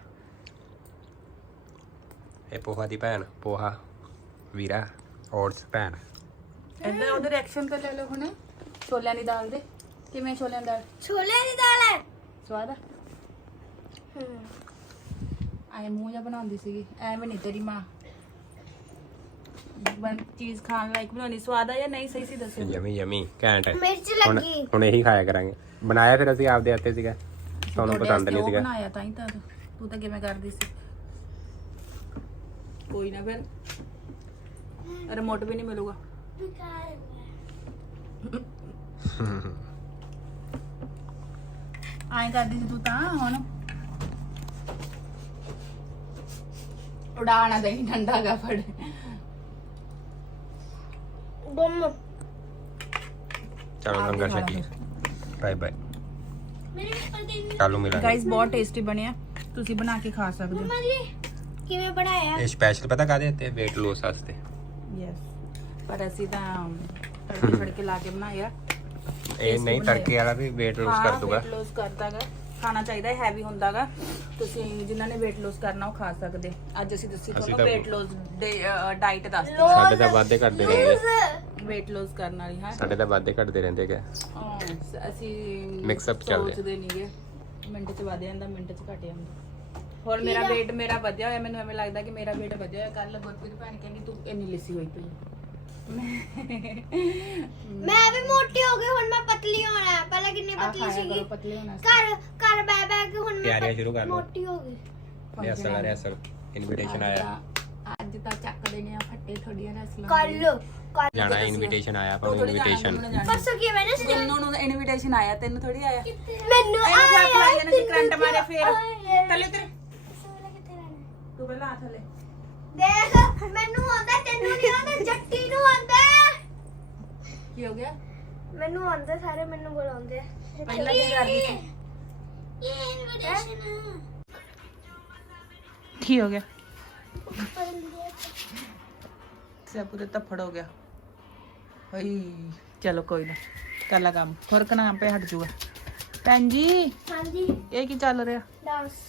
ਇਹ ਪੋਹਾ ਦੀ ਭੈਣ ਪੋਹਾ ਵੀਰਾ oats ਭੈਣ। ਇੱਦਾਂ ਉਹਦੇ ਰਿਐਕਸ਼ਨ ਤੇ ਲੈ ਲਓ ਹੁਣੇ। ਛੋਲਿਆਂ ਦੀ ਦਾਲ ਦੇ। ਕਿਵੇਂ ਛੋਲਿਆਂ ਦੀ ਦਾਲ? ਛੋਲੇ ਦੀ ਦਾਲ ਹੈ। ਸਵਾਦ ਆ? ਹੂੰ। ਆਏ ਮੂੰਹ ਜਿਹਾ ਬਣਾਉਂਦੀ ਸੀਗੀ। ਐਵੇਂ ਨਹੀਂ ਤੇਰੀ ਮਾਂ। ਬਨ ਚੀਜ਼ ਖਾਣ ਲਾਇਕ ਬਣਾਉਣੀ ਸਵਾਦ ਆ ਜਾਂ ਨਹੀਂ ਸਹੀ ਸੀ ਦੱਸੋ। ਯਮੀ ਯਮੀ ਘੈਂਟ ਮਿਰਚ ਹੁਣ ਲੱਗੀ। ਹੁਣ ਇਹੀ ਖਾਇਆ ਕਰਾਂਗੇ। ਬਣਾਇਆ ਫਿਰ ਅਸੀਂ ਆਪਦੇ ਹੱਥੇ ਸੀਗਾ। ਤੁਹਾਨੂੰ ਤੁਹਾਡੇ ਪਸੰਦ ਵਾਸਤੇ ਨਹੀਂ ਉਹ ਸੀਗਾ। ਬਣਾਇਆ ਤਾਂ ਹੀ ਤਾਂ ਤੂੰ ਤਾਂ ਕਿਵੇਂ ਕਰਦੀ ਸੀ। ਕੋਈ ਨਾ ਫਿਰ ਰਿਮੋਟ ਵੀ ਨਹੀਂ ਮਿਲੂਗਾ ਆਏ ਕਰਦੀ ਸੀ ਤੂੰ ਤਾਂ ਹੁਣ ਉਡਾਣਾ ਦਹੀਂ ਠੰਡਾ ਗਾ ਫੜ ਗੁੰਮ ਚਲੋ ਲੰਗਰ ਛਕੀ ਬਾਏ ਬਾਏ ਮੇਰੇ ਉੱਪਰ ਦੇ ਵੀ ਕੱਲ ਨੂੰ ਮਿਲਾਂਗੇ ਗਾਇਸ ਬਹੁਤ ਟੇਸਟੀ ਬਣਿਆ ਤੁਸੀਂ ਬਣਾ ਕੇ ਖਾ ਸਕਦੇ ਹੋ ਮੰਮਾ ਜੀ ਕਿਵੇਂ ਬਣਾਇਆ? ਇਹ ਸਪੈਸ਼ਲ ਪਤਾ ਕਾਦੇ ਉੱਤੇ weight loss ਵਾਸਤੇ। ਯੈਸ ਪਰ ਅਸੀਂ ਤਾਂ ਤੜਕੇ ਫੜਕੇ ਲਾ ਕੇ ਬਣਾਇਆ। ਇਹ ਨਹੀਂ ਤੜਕੇ ਵਾਲਾ ਵੀ weight loss ਕਰ ਦੂਗਾ weight loss ਕਰਦਾਗਾ। ਖਾਣਾ ਚਾਹੀਦਾ ਹੈ ਹੈਵੀ ਹੁੰਦਾਗਾ। ਤੁਸੀਂ ਜਿਨ੍ਹਾਂ ਨੇ weight loss ਕਰਨਾ ਉਹ ਖਾ ਸਕਦੇ। ਅੱਜ ਅਸੀਂ ਦੱਸੀ ਅਸੀਂ ਤੁਹਾਨੂੰ ਤਾਂ- weight loss ਦੇ ਡਾਈਟ ਦੱਸਦੀ ਸਾਡੇ ਤਾਂ ਵਾਧੇ ਘਟਦੇ ਰਹਿੰਦੇ। Weight loss ਕਰਨ ਵਾਲੀ ਹੈ। ਸਾਡੇ ਤਾਂ ਵਾਧੇ ਘਟਦੇ ਰਹਿੰਦੇ ਕਿ ਅਸੀਂ Mix up ਚੱਲਦੇ। ਸੋਚਦੇ ਨਹੀਂਗੇ ਮਿੰਟ ਚ ਵਧ ਜਾਂਦਾ ਮਿੰਟ ਚ ਘਟ ਜਾਂਦਾ ਹੁਣ ਮੇਰਾ weight ਮੇਰਾ ਵਧਿਆ ਹੋਇਆ ਮੈਨੂੰ ਐਵੇਂ ਲੱਗਦਾ ਕਿ ਮੇਰਾ weight ਵਧਿਆ ਹੋਇਆ। ਕੱਲ ਗੁਰਪ੍ਰੀਤ ਭੈਣ ਕਹਿੰਦੀ ਤੂੰ ਇੰਨੀ ਲਿੱਸੀ ਹੋਈ ਪਈ ਮੈਂ ਵੀ ਮੋਟੀ ਹੋ ਗਈ ਹੁਣ ਮੈਂ ਪਤਲੀ ਹੋਣਾ ਹੈ। ਪਹਿਲਾਂ ਕਿੰਨੀ ਪਤਲੀ ਖਾਇਆ ਸੀਗੀ? ਕਰੋ ਪਤਲੇ ਹੋਣਾ ਘਰ ਘਰ ਬੈ ਬੈ ਕੇ ਹੁਣ ਮੈਂ ਤਿਆਰੀਆਂ ਸ਼ੁਰੂ ਕਰ ਲਓ। ਮੋਟੀ ਹੋ ਗਈ। ਰਿਹਰਸਲ ਆ ਰਿਹਰਸਲ ਇਨਵੀਟੇਸ਼ਨ ਆਇਆ। ਅੱਜ ਤਾਂ ਚੱਕਦੇ ਨੇ ਆ ਫੱਟੇ ਥੋੜੀਆਂ ਰਸਲਾਂ ਕੱਲ ਕੱਲ ਜਾਣਾ ਇਨਵੀਟੇਸ਼ਨ ਆਇਆ ਨੂੰ ਇਨਵੀਟੇਸ਼ਨ ਪਰਸੋਂ ਕੀ ਮੈਨੇ ਸੀ ਤੈਨੂੰ ਨੂੰ ਇਨਵੀਟੇਸ਼ਨ ਆਇਆ ਤੈਨੂੰ ਥੋੜੀ ਆਇਆ। ਮੈਨੂੰ ਇਹਨੂੰ ਆਇਆ ਕਰੰਟ ਮਾਰੇ ਫੇਰ। ਆਇਆ। ਥੱਲੇ ਉਤਰ ਸੋਹਣਾ ਕਿੱਥੇ ਰਹਿਣਾ ਤੂੰ ਪਹਿਲਾਂ ਆ ਥੱਲੇ ਦੇਖ ਮੈਨੂੰ ਆਉਂਦਾ ਤੈਨੂੰ ਨਹੀਂ ਆਉਂਦਾ ਜੱਟੀ ਨੂੰ ਆਉਂਦਾ। ਕੀ ਹੋ ਗਿਆ? ਮੈਨੂੰ ਆਉਂਦਾ ਸਾਰੇ ਮੈਨੂੰ ਬੁਲਾਉਂਦੇ ਆ। ਪਹਿਲਾਂ ਕੀ ਕਰਦੀ ਸੀ? ਇਹ ਇਨਵੀਟੇਸ਼ਨ ਕੀ ਹੋ ਗਿਆ? ਸਭ ਕੁਝ ਤੱਫੜ ਹੋ ਗਿਆ। ਹਈ ਚਲੋ ਕੋਈ ਨਾ ਕਰ ਲਾ ਕੰਮ। ਫ਼ਰਕ ਨਾ ਪੇ ਹਟ ਜੂਗਾ ਭੈਣ ਜੀ ਹਾਂਜੀ। ਇਹ ਕੀ ਚੱਲ ਰਿਹਾ? ਡਾਂਸ।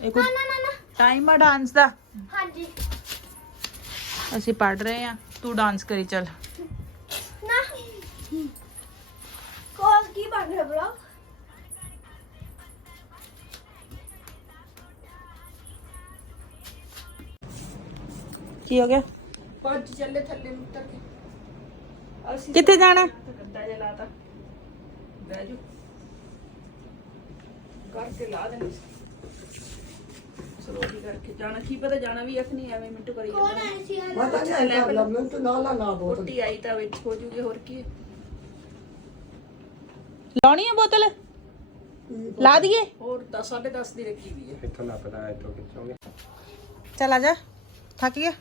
ਇਹ ਕੋਈ ਨਾ ਨਾ ਨਾ ਨਾ ਟਾਈਮ ਆ ਡਾਂਸ ਦਾ ਹਾਂਜੀ ਅਸੀਂ ਪੜ ਰਹੇ ਆ ਤੂੰ ਡਾਂਸ ਕਰੀ ਚੱਲ ਨਾ ਕੋਲ ਕੀ ਬਣ ਰਿਹਾ ਬਲੌਗ ਕੀ ਹੋ ਗਿਆ ਪੱਜ ਚੱਲੇ ਥੱਲੇ ਨੂੰ ਉਤਰ ਕੇ ਅਸੀਂ ਕਿੱਥੇ ਜਾਣਾ? ਗੱਦਾ ਜਿਹਾ ਲਾਤਾ ਬਹਿ ਜਾ ਕਰਕੇ ਲਾ ਦੇਣੀ ਸਲੋਲੀ ਕਰਕੇ ਜਾਣਾ ਕੀ ਪਤਾ ਜਾਣਾ ਵੀ ਅਸ ਨਹੀਂ ਐਵੇਂ ਮਿੰਟੂ ਕਰੀ ਜਾਂਦਾ। ਮੈਂ ਤਾਂ ਨਹੀਂ ਕਰ ਲਾ ਮੈਂ ਤਾਂ ਨਾ ਲਾ ਨਾ ਬੋਤ ਰੋਟੀ ਆਈ ਤਾਂ ਵਿੱਚ ਹੋ ਜੂਗੀ ਹੋਰ ਕੀ ਹੈ। ਲਾਉਣੀ ਹੈ ਬੋਤਲ? ਲਾ ਦਈਏ? ਹੋਰ 10 10:30 ਦੀ ਰੱਖੀ ਵੀ ਹੈ। ਇੱਥੋਂ ਨਾ ਪਤਾ ਇੱਥੋਂ ਖਿੱਚੋਗੇ? ਚੱਲ ਆ ਜਾ ਥੱਕ ਗਿਆ।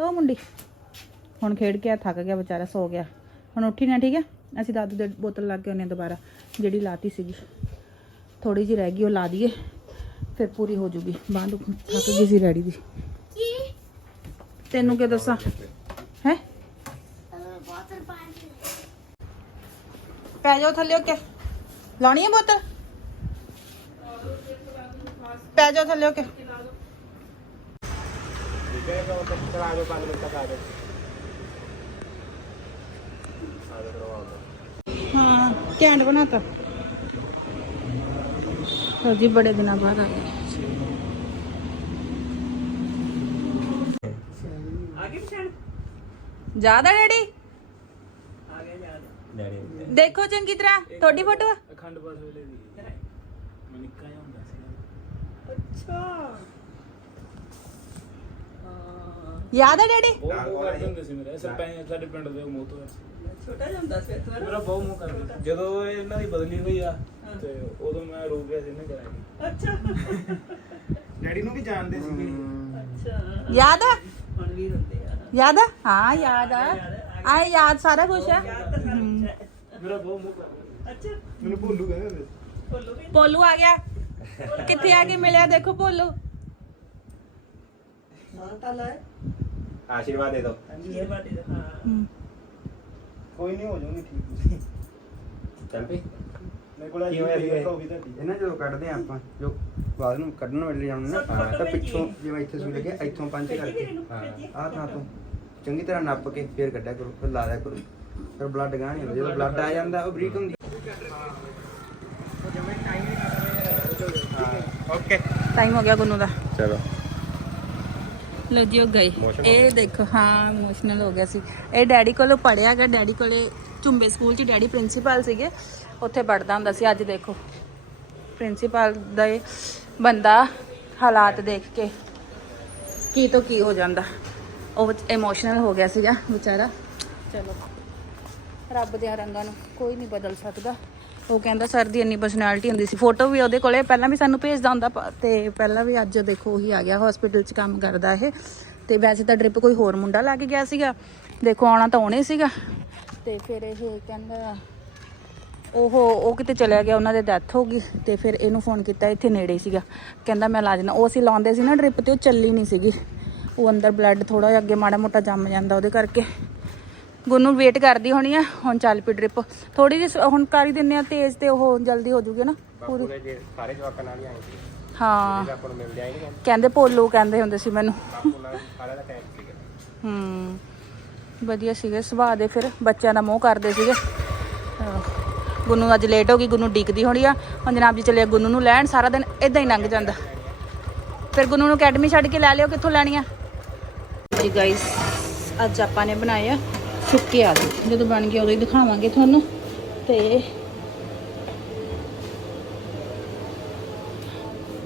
ਉਹ ਮੁੰਡੀ ਹੁਣ ਖੇਡ ਕੇ ਆ ਥੱਕ ਗਿਆ ਵਿਚਾਰਾ ਸੋ ਗਿਆ। ਹੁਣ ਉੱਠੀ ਨਾ ਠੀਕ ਹੈ ਅਸੀਂ ਦਾਦੂ ਦੇ ਬੋਤਲ ਲਾ ਕੇ ਆਉਂਦੇ ਹਾਂ ਦੁਬਾਰਾ ਜਿਹੜੀ ਲਾਤੀ ਸੀਗੀ। ਥੋੜੀ ਜਿਹੀ ਰਹਿ ਗਈ ਉਹ ਲਾ ਦਈਏ। ਫਿਰ ਪੂਰੀ ਹੋ ਜੂਗੀ। ਬਾਂਹ ਦੁੱਖ ਥੱਕ ਗਈ ਸੀ ਰੈਡੀ ਦੀ। ਕੀ? ਤੈਨੂੰ ਕੀ ਦੱਸਾਂ? ਹੈ? ਬੋਤਲ ਪਾਣੀ ਪੈ ਜਾਓ ਥੱਲੇ ਓਕੇ ਲਾਉਣੀ ਹੈ ਬੋਤਲ? ਪੈ ਜਾਓ ਥੱਲੇ ਓਕੇ ਹਾਂ ਕੈਂਡ ਬਣਾਤਾ। ਸਰ ਜੀ ਬੜੇ ਦਿਨਾਂ ਬਾਅਦ ਆ ਗਏ ਜ਼ਿਆਦਾ ਡੈਡੀ ਦੇਖੋ ਚੰਗੀ ਤਰ੍ਹਾਂ ਤੁਹਾਡੀ ਫੋਟੋ ਅਖੰਡ ਪਾਸ ਵੇਲੇ ਦੀ ਮੈਂ ਨਿੱਕਾ ਜਿਹਾ ਹੁੰਦਾ ਸੀ ਯਾਦ ਹੈ ਡੈਡੀ? ਬਹੁਤ ਮੋਹ ਕਰਦੇ ਹੁੰਦੇ ਸੀ ਮੇਰੇ ਸਰਪੰਚ ਸਾਡੇ ਪਿੰਡ ਦੇ ਮੋਹ ਤੋਂ। ਛੋਟਾ ਜਿਹਾ ਹੁੰਦਾ ਸੀ ਮੇਰਾ ਬਹੁਤ ਮੋਹ ਕਰਦੇ ਸੀ। ਜਦੋਂ ਇਹ ਇਹਨਾਂ ਦੀ ਬਦਲੀ ਹੋਈ ਆ ਤੇ ਉਦੋਂ ਮੈਂ ਰੋ ਗਿਆ ਸੀ ਇਹਨਾਂ ਕਰਾਇਆ ਅੱਛਾ। ਡੈਡੀ ਨੂੰ ਵੀ ਜਾਣਦੇ ਸੀਗੇ। ਯਾਦ ਆ? ਯਾਦ ਆ? ਹਾਂ ਯਾਦ ਆ। ਆ ਯਾਦ ਸਾਰਾ ਕੁਝ ਆ? ਹਮ। ਮੇਰਾ ਬਹੁਤ ਮੋਹ ਕਰਦੇ ਅੱਛਾ। ਮੈਨੂੰ ਭੁੱਲੂ ਕਹਿੰਦੇ ਹੁੰਦੇ ਸੀ। ਭੋਲੂ ਆ ਗਿਆ। ਕਿੱਥੇ ਆ ਕੇ ਮਿਲਿਆ? ਦੇਖੋ ਭੋਲੂ। ਮਾਤਾ ਲੈ ਆਸ਼ੀਰਵਾਦ ਦੇ ਦਿਓ। ਹਮ। ਕੋਈ ਨਹੀਂ ਹੋ ਜਾਊਗੀ ਠੀਕ ਤੁਸੀਂ। ਚੱਲ ਪਈ ਮੇਰੇ ਕੋਲ ਕੀ ਹੋਇਆ ਸੀਗਾ? ਇਹ? ਟਰੋਫੀ ਤੁਹਾਡੀ। ਇਹਨਾਂ ਜਦੋਂ ਕੱਢਦੇ ਆ ਆਪਾਂ ਜੋ ਬਾਅਦ ਨੂੰ ਕੱਢਣ ਵੇਲੇ ਜਾਣ ਨਾ ਤਾਂ ਪਿੱਛੋਂ ਜਿਵੇਂ ਇੱਥੇ ਸੂਈ ਲੱਗੇ ਇੱਥੋਂ ਪੰਜ ਕਰਕੇ। ਹਾਂ ਆਹ ਥਾਂ ਤੋਂ। ਚੰਗੀ ਤਰ੍ਹਾਂ ਨੱਪ ਕੇ ਫੇਰ ਕੱਢਿਆ ਕਰੋ ਫਿਰ ਲਾ ਦਿਆ ਕਰੋ। ਫਿਰ ਬਲੱਡ ਗਾਹ ਨਹੀਂ ਹੁੰਦਾ ਜਦੋਂ ਬਲੱਡ ਆ ਜਾਂਦਾ ਉਹ ਬਰੀਕ ਹੁੰਦੀ। ਓਕੇ ਟਾਈਮ ਹੋ ਗਿਆ ਗੁੰਨੂ ਦਾ। ਚਲੋ। ਲੋ ਜੀ ਉਹ ਗਏ। ਇਹ ਦੇਖੋ ਹਾਂ ਇਮੋਸ਼ਨਲ ਹੋ ਗਿਆ ਸੀ। ਇਹ ਡੈਡੀ ਕੋਲੋਂ ਪੜਿਆ ਗਿਆ। ਡੈਡੀ ਕੋਲੇ ਝੁੰਬੇ ਸਕੂਲ 'ਚ ਡੈਡੀ ਪ੍ਰਿੰਸੀਪਲ ਸੀਗੇ। ਉੱਥੇ ਪੜਦਾ ਹੁੰਦਾ ਸੀ। ਅੱਜ ਦੇਖੋ ਪ੍ਰਿੰਸੀਪਲ ਦਾ ਇਹ ਬੰਦਾ ਹਾਲਾਤ ਦੇਖ ਕੇ ਕੀ ਤੋਂ ਕੀ ਹੋ ਜਾਂਦਾ। ਉਹ ਇਮੋਸ਼ਨਲ ਹੋ ਗਿਆ ਸੀਗਾ ਵਿਚਾਰਾ। ਚਲੋ ਰੱਬ ਦੇ ਰੰਗਾਂ ਨੂੰ ਕੋਈ ਨਹੀਂ ਬਦਲ ਸਕਦਾ। ਉਹ ਕਹਿੰਦਾ, ਸਰ ਦੀ ਇੰਨੀ ਪਰਸਨੈਲਿਟੀ ਹੁੰਦੀ ਸੀ। ਫੋਟੋ ਵੀ ਉਹਦੇ ਕੋਲੇ, ਪਹਿਲਾਂ ਵੀ ਸਾਨੂੰ ਭੇਜਦਾ ਹੁੰਦਾ ਪ- ਤੇ ਪਹਿਲਾਂ ਵੀ ਅੱਜ ਦੇਖੋ ਉਹੀ ਆ ਗਿਆ ਹਸਪੀਟਲ 'ਚ ਕੰਮ ਕਰਦਾ ਇਹ। ਤੇ ਵੈਸੇ ਤਾਂ ਡ੍ਰਿਪ ਕੋਈ ਹੋਰ ਮੁੰਡਾ ਲਾ ਕੇ ਗਿਆ ਸੀਗਾ। ਦੇਖੋ, ਆਉਣਾ ਤਾਂ ਉਹਨੇ ਸੀਗਾ। ਤੇ ਫਿਰ ਇਹ ਕਹਿੰਦਾ ਉਹ ਉਹ ਕਿਤੇ ਚਲਿਆ ਗਿਆ, ਉਹਨਾਂ ਦੇ ਡੈਥ ਹੋ ਗਈ। ਤੇ ਫਿਰ ਇਹਨੂੰ ਫੋਨ ਕੀਤਾ, ਇੱਥੇ ਨੇੜੇ ਸੀਗਾ। ਕਹਿੰਦਾ, ਮੈਂ ਲਾ ਜਾਣਾ ਉਹ ਅਸੀਂ ਲਾਉਂਦੇ ਸੀ ਨਾ ਡ੍ਰਿਪ ਤੇ, ਉਹ ਚੱਲੀ ਨਹੀਂ ਸੀਗੀ। ਉਹ ਅੰਦਰ ਬਲੱਡ ਥੋੜਾ ਜਿਹਾ ਅੱਗੇ ਮਾੜਾ ਮੋਟਾ ਜੰਮ ਜਾਂਦਾ ਉਹਦੇ ਕਰਕੇ। ਗੁੰਨੂ ਵੇਟ ਕਰਦੀ ਹੋਣੀ ਆ ਹੁਣ ਚੱਲ ਪਈ ਡ੍ਰਿਪ ਥੋੜੀ ਜਿਹੀ ਹੁਣ ਕਰ ਹੀ ਦਿੰਨੇ ਆ ਤੇਜ਼ ਤੇ ਉਹ ਜਲਦੀ ਹੋ ਜੂਗੀ ਨਾ। ਪੂਰੀ। ਸਾਰੇ ਜਵਾਕਾਂ ਨਾਲ ਹੀ ਆਏ ਸੀ। ਹਾਂ। ਕਹਿੰਦੇ। ਭੋਲੂ ਕਹਿੰਦੇ ਹੁੰਦੇ ਸੀ ਮੈਨੂੰ। ਹੂੰ। ਵਧੀਆ ਸੀਗੇ ਸੁਭਾਅ ਦੇ ਫਿਰ ਬੱਚਿਆਂ ਦਾ ਮੋਹ ਕਰਦੇ ਸੀਗੇ। ਗੁੰਨੂ ਅੱਜ ਲੇਟ ਹੋ ਗਈ ਗੁੰਨੂ ਡੀਕਦੀ ਹੋਣੀ ਆ। ਹੁਣ ਜਨਾਬ ਜੀ ਚੱਲਿਆ ਗੁੰਨੂ ਨੂੰ ਲੈਣ ਸਾਰਾ ਦਿਨ ਇਦਾਂ ਹੀ ਲੰਘ ਜਾਂਦਾ। ਫਿਰ ਗੁੰਨੂ ਨੂੰ ਅਕੈਡਮੀ ਛੱਡ ਕੇ ਲੈ ਲਿਓ ਕਿੱਥੋਂ ਲੈਣੀ ਆ? ਜੀ ਗਾਇਸ ਅੱਜ ਆਪਾਂ ਨੇ ਬਣਾਏ ਆ ਸੁੱਕੇ ਆਲੂ ਜਦੋਂ ਬਣ ਗਏ ਉਦੋਂ ਹੀ ਦਿਖਾਵਾਂਗੇ ਤੁਹਾਨੂੰ। ਤੇ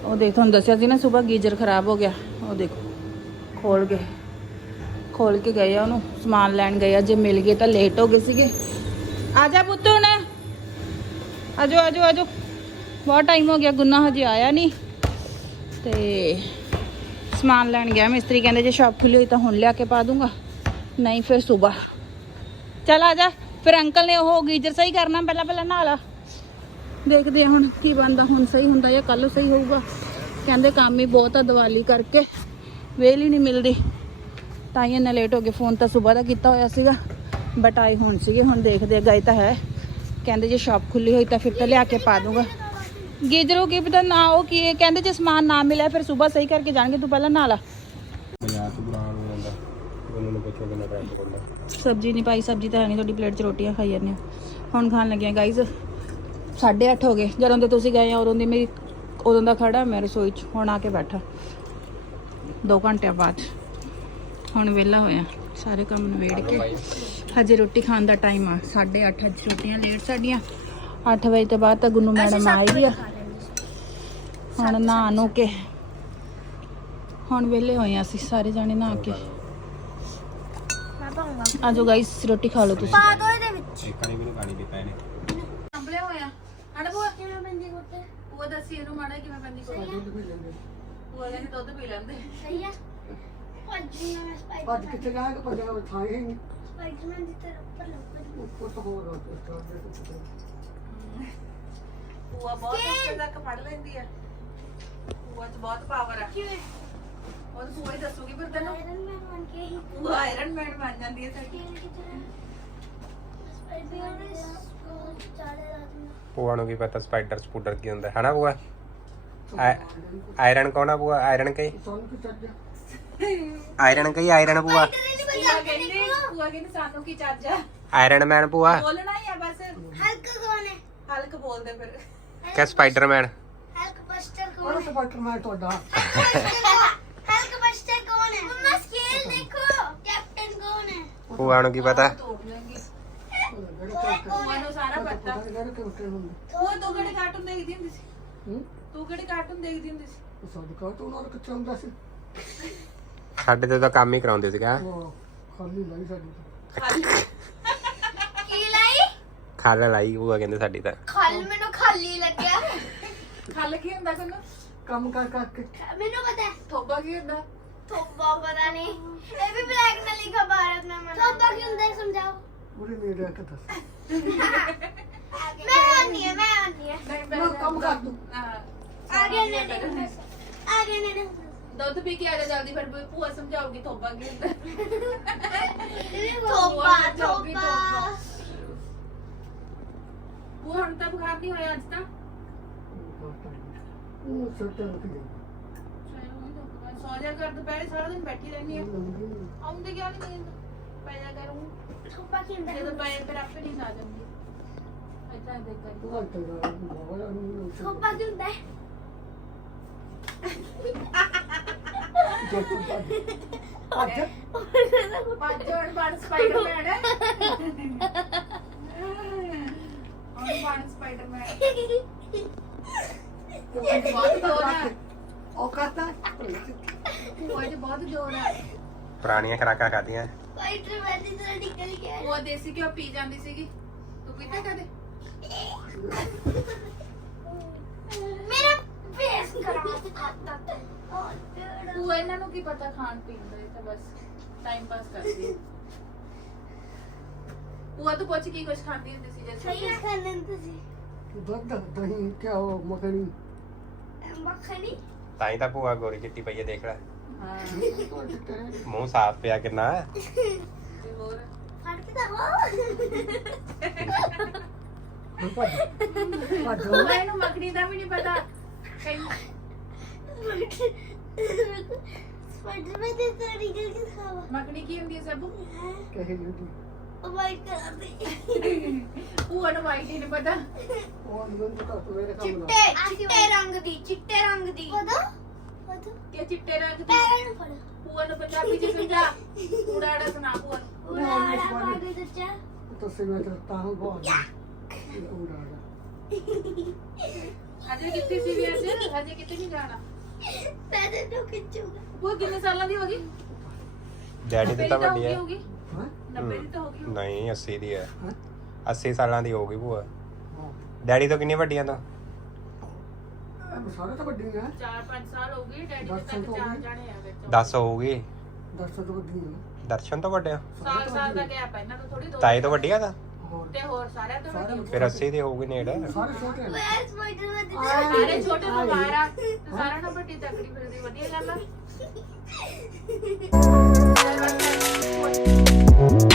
ਉਹ ਦੇਖ, ਤੁਹਾਨੂੰ ਦੱਸਿਆ ਸੀ ਨਾ ਸਵੇਰ ਗੀਜ਼ਰ ਖਰਾਬ ਹੋ ਗਿਆ। ਉਹ ਦੇਖੋ ਖੋਲ ਕੇ ਖੋਲ ਕੇ ਗਏ ਆ ਉਹਨੂੰ, ਸਮਾਨ ਲੈਣ ਗਏ ਆ। ਜੇ ਮਿਲ ਗਏ ਤਾਂ ਲੇਟ ਹੋ ਗਏ ਸੀਗੇ। ਆ ਜਾ ਪੁੱਤ ਹੁਣ। ਆਜੋ ਆਜੋ ਆਜੋ ਬਹੁਤ ਟਾਈਮ ਹੋ ਗਿਆ, ਗੁੰਨਾ ਹਜੇ ਆਇਆ ਨਹੀਂ। ਤੇ ਸਮਾਨ ਲੈਣ ਗਿਆ। ਮਿਸਤਰੀ ਕਹਿੰਦੇ ਜੇ ਸ਼ਾਪ ਖੁੱਲੀ ਹੋਈ ਤਾਂ ਹੁਣ ਲਿਆ ਕੇ ਪਾ ਦੂੰਗਾ। ਨਹੀਂ ਫਿਰ ਸਵੇਰ। ਚੱਲ ਆ ਜਾ। ਫਿਰ ਅੰਕਲ ਨੇ ਉਹ ਗੀਜ਼ਰ ਸਹੀ ਕਰਨਾ, ਪਹਿਲਾਂ ਪਹਿਲਾਂ ਨਹਾ ਦੇਖਦੇ ਆ ਹੁਣ ਕੀ ਬਣਦਾ, ਹੁਣ ਸਹੀ ਹੁੰਦਾ ਜਾਂ ਕੱਲ ਸਹੀ ਹੋਊਗਾ। ਕਹਿੰਦੇ ਕੰਮ ਹੀ ਬਹੁਤ ਆ ਦੀਵਾਲੀ ਕਰਕੇ, ਵੇਲ ਹੀ ਨਹੀਂ ਮਿਲਦੀ। ਤਾਂ ਹੀ ਇੰਨਾ ਲੇਟ ਹੋ ਗਏ ਫੋਨ ਤਾਂ ਸਵੇਰ ਦਾ ਕੀਤਾ ਹੋਇਆ ਸੀਗਾ। ਬਟ ਆਏ ਹੁਣ ਸੀਗੇ, ਹੁਣ ਦੇਖਦੇ ਆ, ਗਏ ਤਾਂ ਹੈ। ਕਹਿੰਦੇ ਜੇ ਸ਼ਾਪ ਖੁੱਲੀ ਹੋਈ ਤਾਂ ਫਿਰ ਤਾਂ ਲਿਆ ਕੇ ਪਾ ਦੂੰਗਾ। ਗੀਜਰੋ ਕੀ ਪਤਾ ਨਾ ਉਹ ਕੀ ਹੈ, ਕਹਿੰਦੇ ਜੇ ਸਮਾਨ ਨਾ ਮਿਲਿਆ ਫਿਰ ਸਵੇਰ ਸਹੀ ਕਰਕੇ ਜਾਣਗੇ, ਤੂੰ ਪਹਿਲਾਂ ਨਹਾ ਲਾ। ਬਾਜ਼ਾਰ ਤੋਂ ਬੁਰਾ ਹਾਲ ਹੋ ਜਾਂਦਾ ਉਹਨੂੰ ਨੂੰ ਪੁੱਛੋ ਕਿੰਨਾ ਟਾਈਮ ਪਕੜਦਾ ਸਬਜ਼ੀ ਨਹੀਂ ਪਾਈ, ਸਬਜ਼ੀ ਤਾਂ ਹੈ ਨਹੀਂ, ਤੁਹਾਡੀ ਪਲੇਟ 'ਚ ਰੋਟੀਆਂ ਖਾਈ ਜਾਂਦੇ ਹੁਣ ਖਾਣ ਲੱਗਿਆ ਗਾਈਜ਼ 8:30 ਹੋ ਗਏ। ਜਦੋਂ ਦੇ ਤੁਸੀਂ ਗਏ ਆ, ਉਦੋਂ ਦੀ ਮੇਰੀ, ਉਦੋਂ ਦਾ ਖੜਾ ਮੈਂ ਰਸੋਈ 'ਚ, ਹੁਣ ਆ ਕੇ ਬੈਠਾ। 2 ਘੰਟਿਆਂ ਬਾਅਦ। ਹੁਣ ਵਿਹਲਾ ਹੋਇਆ, ਸਾਰੇ ਕੰਮ ਨਵੇੜ ਕੇ। ਹਜੇ ਰੋਟੀ ਖਾਣ ਦਾ ਟਾਈਮ ਆ। 8:30 ਅੱਜ ਰੋਟੀਆਂ ਲੇਟ ਸਾਡੀਆਂ। 8 ਵਜੇ ਤੋਂ ਬਾਅਦ ਤਾਂ ਗੁੰਨੂ ਮੈਡਮ ਆਏਗੀ ਆ। ਹੁਣ ਨਹਾ ਨੂੰ ਕੇ। ਹੁਣ ਵਿਹਲੇ ਹੋਏ ਆ ਅਸੀਂ, ਸਾਰੇ ਜਾਣੇ ਨਹਾ ਕੇ। ਮੈਂ ਪਾਉਂਗਾ ਆਜੋ ਗਾਈਸ ਰੋਟੀ ਖਾ ਲਓ ਤੁਸੀਂ। ਪਾ ਦੋ ਇਹਦੇ ਵਿੱਚ। ਦੇਖਣੀ ਵੀ ਨਹੀਂ ਖਾਣੀ ਵੀ ਪੈਣੇ। ਸੰਭਲੇ ਹੋਇਆ ਹੜ ਬੁਆ ਕਿਵੇਂ ਬੰਦੀ ਕੋਤੇ ਉਹ ਦੱਸੀ ਇਹਨੂੰ ਮਾੜਾ ਕਿਵੇਂ ਪੈਂਦੀ ਕੋਈ ਉਹ ਕਹਿੰਦੇ ਦੁੱਧ ਪੀ ਲੈਂਦੇ। ਸਹੀ ਆ। ਭੱਜ ਨਾ ਮੈਂ ਸਪਾਈਡਰ ਕਿੱਥੇ ਗਾਂ ਕਿ ਪੰਜਾਂ ਵਿੱਚ ਥਾਂ ਹੀ ਨਹੀਂ। ਸਪਾਈਡਰਮੈਨ ਦੀ ਤਰ੍ਹਾਂ ਉੱਪਰ ਲੱਗ ਉਹ ਤਾਂ ਹੋਰ ਹੋ ਗਿਆ ਉਹ ਬਹੁਤ ਉੱਤੇ ਤੱਕ ਪੜ ਲੈਂਦੀ ਆ। ਉਹ ਚ ਬਹੁਤ ਪਾਵਰ ਆ। ਕਿਵੇਂ? ਉਹ ਤਾਂ ਭੂਆ ਹੀ ਦੱਸੂਗੀ ਫਿਰ ਤੈਨੂੰ? ਆਇਰਨ ਮੈਨ ਬਣ ਕੇ ਹੀ। ਉਹ ਆਇਰਨ ਮੈਨ ਬਣ ਜਾਂਦੀ ਹੈ ਸਾਡੀ। ਕਿਵੇਂ ਕਿਤੇ ਸਪਾਈਡਰਮੈਨ ਭੂਆ ਨੂੰ ਕੀ ਪਤਾ ਸਪਾਈਡਰ ਸਪੂਡਰ ਕੀ ਹੁੰਦਾ ਹੈ ਨਾ ਭੂਆ ਆਇਰਨ ਕੌਣ ਆ ਭੂਆ? ਆਇਰਨ ਕਹੀ? ਕੀ ਚੱਜ ਆਇਰਨ ਕਹੀ ਆਇਰਨ ਭੂਆ? ਭੂਆ ਕਹਿੰਦੇ ਭੂਆ ਕਹਿੰਦੇ ਸਾਨੂੰ ਕੀ ਚੱਜ ਆ? ਆਇਰਨ ਮੈਨ ਭੂਆ? ਬੋਲਣਾ ਹੀ ਆ ਬਸ। ਹਲਕ ਕੌਣ ਹੈ? ਹਲਕ ਬੋਲਦੇ ਫਿਰ। ਕਿ ਸਪਾਈਡਰਮੈਨ ਹਲਕ ਬਸਟਰ ਕੌਣ ਸਪਾਟਰ ਮੈਂ ਤੁਹਾਡਾ। ਹਲਕ ਬਸਟਰ ਕੌਣ ਹੈ ਮੰਮਾ ਸਕੇਲ ਦੇਖੋ ਕੈਪਟਨ ਕੌਣ ਹੈ ਭੂਆ ਨੂੰ ਕੀ ਪਤਾ ਤੋੜ ਲੈਂਗੀ ਜਿਹੜੇ ਕੈਰਕਟਰ ਭੂਆ ਨੂੰ ਸਾਰਾ ਪਤਾ ਜਿਹੜੇ ਕੈਰਕਟਰ ਹੁੰਦੇ ਉਹ ਤੂੰ ਕਿਹੜੇ ਕਾਰਟੂਨ ਦੇਖਦੀ ਹੁੰਦੀ ਸੀ ਹੂੰ ਤੂੰ ਕਿਹੜੇ ਕਾਰਟੂਨ ਦੇਖਦੀ ਹੁੰਦੀ ਸੀ ਸਾਡੇ ਕਾ ਤੋਂ ਨਾਲ ਕਿੱਥੇ ਹੁੰਦਾ ਸੀ ਸਾਡੇ ਤੇ ਤਾਂ ਕੰਮ ਹੀ ਕਰਾਉਂਦੇ ਸੀਗਾ। ਉਹ ਖਾਲੀ ਲਈ ਸਾਡੀ ਤਾਂ। ਖਾਲੀ ਕੀ ਲਈ? ਖੱਲ ਲਾਈ ਭੂਆ ਕਹਿੰਦੇ ਸਾਡੀ ਤਾਂ। ਖਲ ਮੈਨੂੰ ਖਾਲੀ ਲੱਗਿਆ। ਖੱਲ ਕੀ ਹੁੰਦਾ ਤੁਹਾਨੂੰ ਕੰਮ ਕਰ ਕਰ ਕੇ ਮੈਨੂੰ ਪਤਾ ਹੈ ਥੋਬਾ ਕੀ ਹੁੰਦਾ ਥੋਬਾ ਪਤਾ ਨਹੀਂ ਇਹ ਵੀ ਬਲੈਕ ਨਾਲ ਲਿਖਾ ਭਾਰਤ में मना ਥੋਬਾ ਕੀ ਹੁੰਦਾ ਹੈ ਸਮਝਾਓ ਪੂਰੇ ਮੇਰੇ ਆ ਕੇ ਦੱਸ ਮੈਂ ਆਨੀ ਹੈ ਮੈਂ ਆਨੀ ਹੈ ਨਹੀਂ ਮੈਂ ਕੰਮ ਕਰ ਦੂੰ ਹਾਂ ਆਗੇ ਨੇ ਨਹੀਂ ਆਗੇ ਨੇ ਨਹੀਂ ਦੁੱਧ ਪੀ ਕੇ ਆ ਜਾ ਜਲਦੀ ਫਿਰ ਭੂਆ ਸਮਝਾਉਗੀ ਥੋਬਾ ਕੀ ਹੁੰਦਾ ਥੋਬਾ ਜਾਊਗੀ ਥੋਬਾ ਥੋਬਾ। ਭੂਆ ਹੁਣ ਤਾਂ ਬੁਖਾਰ ਨਹੀਂ ਹੋਇਆ ਅੱਜ ਤਾਂ ਉਹ ਛੋਟੇ ਰੱਖ ਦੇ। ਸੌ ਜਾ ਕਰ ਦੁਪਹਿਰੇ ਸਾਰਾ ਦਿਨ ਬੈਠੀ ਰਹਿੰਦੀ ਆ ਆਉਂਦੇ ਕਿਉਂ ਨਹੀਂ ਨੀਂਦ ਪੈ ਜਾ ਕਰੂੰ। ਕੀ ਹੁੰਦਾ? ਜਦੋਂ ਪਏ ਫਿਰ ਆਪੇ ਨਹੀਂ ਆ ਜਾਂਦੀ ਇੱਦਾਂ ਦੇਖ ਕਰ। ਉਹ ਤੇਰਾ ਬਾਬਾ ਨੂੰ ਹੁੰਦਾ? ਹੈ ਅੱਜ ਪੰਜ ਹੁਣ ਬਣ ਸਪਾਈਡਰਮੈਨ। ਹੈ <laughs> ਹੁਣ ਬਣ ਸਪਾਈਡਰਮੈਨ। <laughs> ਬਹੁਤ ਜ਼ੋਰ ਹੈ ਉਹ ਕਹਤਾ ਉਹ ਅੱਜ ਬਹੁਤ ਜ਼ੋਰ ਹੈ ਪੁਰਾਣੀਆਂ ਖਰਾਕਾਂ ਖਾਧੀਆਂ। ਫਾਈਟਰ ਵੈਦੀ ਤਰ੍ਹਾਂ ਨਿਕਲ ਗਿਆ ਉਹ ਦੇਸੀ ਘਿਓ ਪੀ ਜਾਂਦੀ ਸੀਗੀ। ਤੂੰ ਪੀਤਾ ਕਦੇ? ਮੇਰਾ ਫੇਸ ਕਰਾ ਉਹ ਇਹਨਾਂ ਨੂੰ ਕੀ ਪਤਾ ਖਾਣ ਪੀਣ ਦਾ ਇਹ ਤਾਂ ਬਸ ਟਾਈਮ ਪਾਸ ਕਰਦੀ ਹੈ। ਉਹ ਤੂੰ ਪੁੱਛ ਕੀ ਕੁਝ ਖਾਂਦੀ ਹੁੰਦੀ ਸੀ ਜਦ ਸਹੀ ਖਾਣੇ ਤੁਸੀਂ ਦੁੱਧ ਦਹੀਂ ਘਿਓ ਮੱਖਣੀ। ਮੱਖਣੀ। ਤਾਂ ਹੀ ਤਾਂ ਭੂਆ ਗੋਰੀ ਚਿੱਟੀ ਪਈ ਹੈ ਦੇਖ ਲੈ। ਹਾਂ। ਮੂੰਹ ਸਾਫ਼ ਪਿਆ ਕਿੰਨਾ। ਤੇ ਹੋਰ ਫੜ ਕੇ ਤਾਂ ਹੋ ਭੱਜ। ਉਹ ਇਹਨੂੰ ਮੱਖਣੀ ਦਾ ਵੀ ਨਹੀਂ ਪਤਾ। ਕਹਿੰਦੀ ਸਪਾਈਡਰ ਮੈਂ ਤੇ ਨਿਕਲ ਕੇ ਖਾਵਾ ਮੱਖਣੀ ਕੀ ਹੁੰਦੀ ਹੈ ਸਭ? ਕਹੇ ਨਹੀਂ ਵਾਈਟ ਕਲਰ ਦੀ ਉਹ ਨੂੰ ਵਾਈਟ ਹੀ ਨਹੀਂ ਪਤਾ। ਉਹ ਨੂੰ ਤਾਂ ਮੇਰੇ ਕੰਮ ਨਾ ਚਿੱਟੇ ਚਿੱਟੇ ਰੰਗ ਦੀ ਚਿੱਟੇ ਰੰਗ ਦੀ। ਪਤਾ? ਪਤਾ? ਕਿ ਚਿੱਟੇ ਰੰਗ ਦੀ? ਪੈਰਾਂ ਨੂੰ ਫੜ। ਭੂਆ ਨੂੰ ਪੰਜਾਬੀ ਚ ਸਮਝਾ। ਉੜਾੜਾ ਸੁਣਾ ਭੂਆ ਨੂੰ। ਉੜਾੜਾ ਮਾਰ ਦੇ ਚਾਚਾ ਤੁਸੀਂ ਮੈਂ ਤਾਂ ਹਾਂ ਬਹੁਤ ਉੜਾ ਅਜੇ ਕਿੱਥੇ ਸੀ ਵੀ ਅੱਜ? ਅਜੇ ਕਿਤੇ ਨਹੀਂ ਜਾਣਾ? ਪੈਦੇ ਨੂੰ ਖਿੱਚੂਗਾ। ਉਹ ਕਿੰਨੇ ਸਾਲਾਂ ਦੀ ਹੋ ਗਈ? ਡੈਡੀ ਤੇ ਤਾਂ ਵੱਡੀ ਦੀ ਹੈ ਹੋ ਗਈ ਹਾਂ 90 ਦੀ ਤਾਂ ਹੋ ਗਈ ਨਹੀਂ 80 ਦੀ ਹੈ। ਹਾਂ? 80 ਸਾਲਾਂ ਦੀ ਹੋ ਗਈ ਭੂਆ। ਹਾਂ। ਡੈਡੀ ਤੋਂ ਕਿੰਨੀ ਵੱਡੀਆਂ ਤੋਂ? ਸਾਰੇ ਤਾਂ ਵੱਡੀਆਂ 4-5 ਸਾਲ ਹੋ ਗਏ ਡੈਡੀ ਦੇ ਦਸ ਤਿੰਨ ਤੋਂ ਚਾਰ ਹੋਗੀ। ਜਾਣੇ ਆ ਵਿੱਚ। 10 ਹੋਊਗੀ? ਦਸ ਤੋਂ ਵੱਡੀਆਂ ਦਰਸ਼ਨ ਤੋਂ ਵੱਡੇ ਆ? ਸਾਲ ਸਾਲ ਦਾ ਗੈਪ ਹੈ ਇਹਨਾਂ ਨੂੰ ਥੋੜੀ ਦੋ ਤਾਏ ਤੋਂ ਵੱਡੀਆਂ ਤਾਂ? ਹੋਰ। ਤੇ ਹੋਰ ਸਾਰਿਆਂ ਤੋਂ ਵੱਡੀ ਫਿਰ 80 ਦੀ ਹੋਊਗੀ ਨੇੜ। ਸਾਰੇ ਛੋਟੇ ਨੇ। ਓਏ ਸਪਾਈਡਰ ਮੈਂ ਤੇ ਸਾਰੇ ਛੋਟੇ ਬਿਮਾਰ ਆ ਤੇ ਸਾਰਿਆਂ ਨਾਲ ਵੱਡੀ ਤਕੜੀ ਫਿਰਦੀ ਵਧੀਆ ਗੱਲ ਆ। <laughs> Thank you.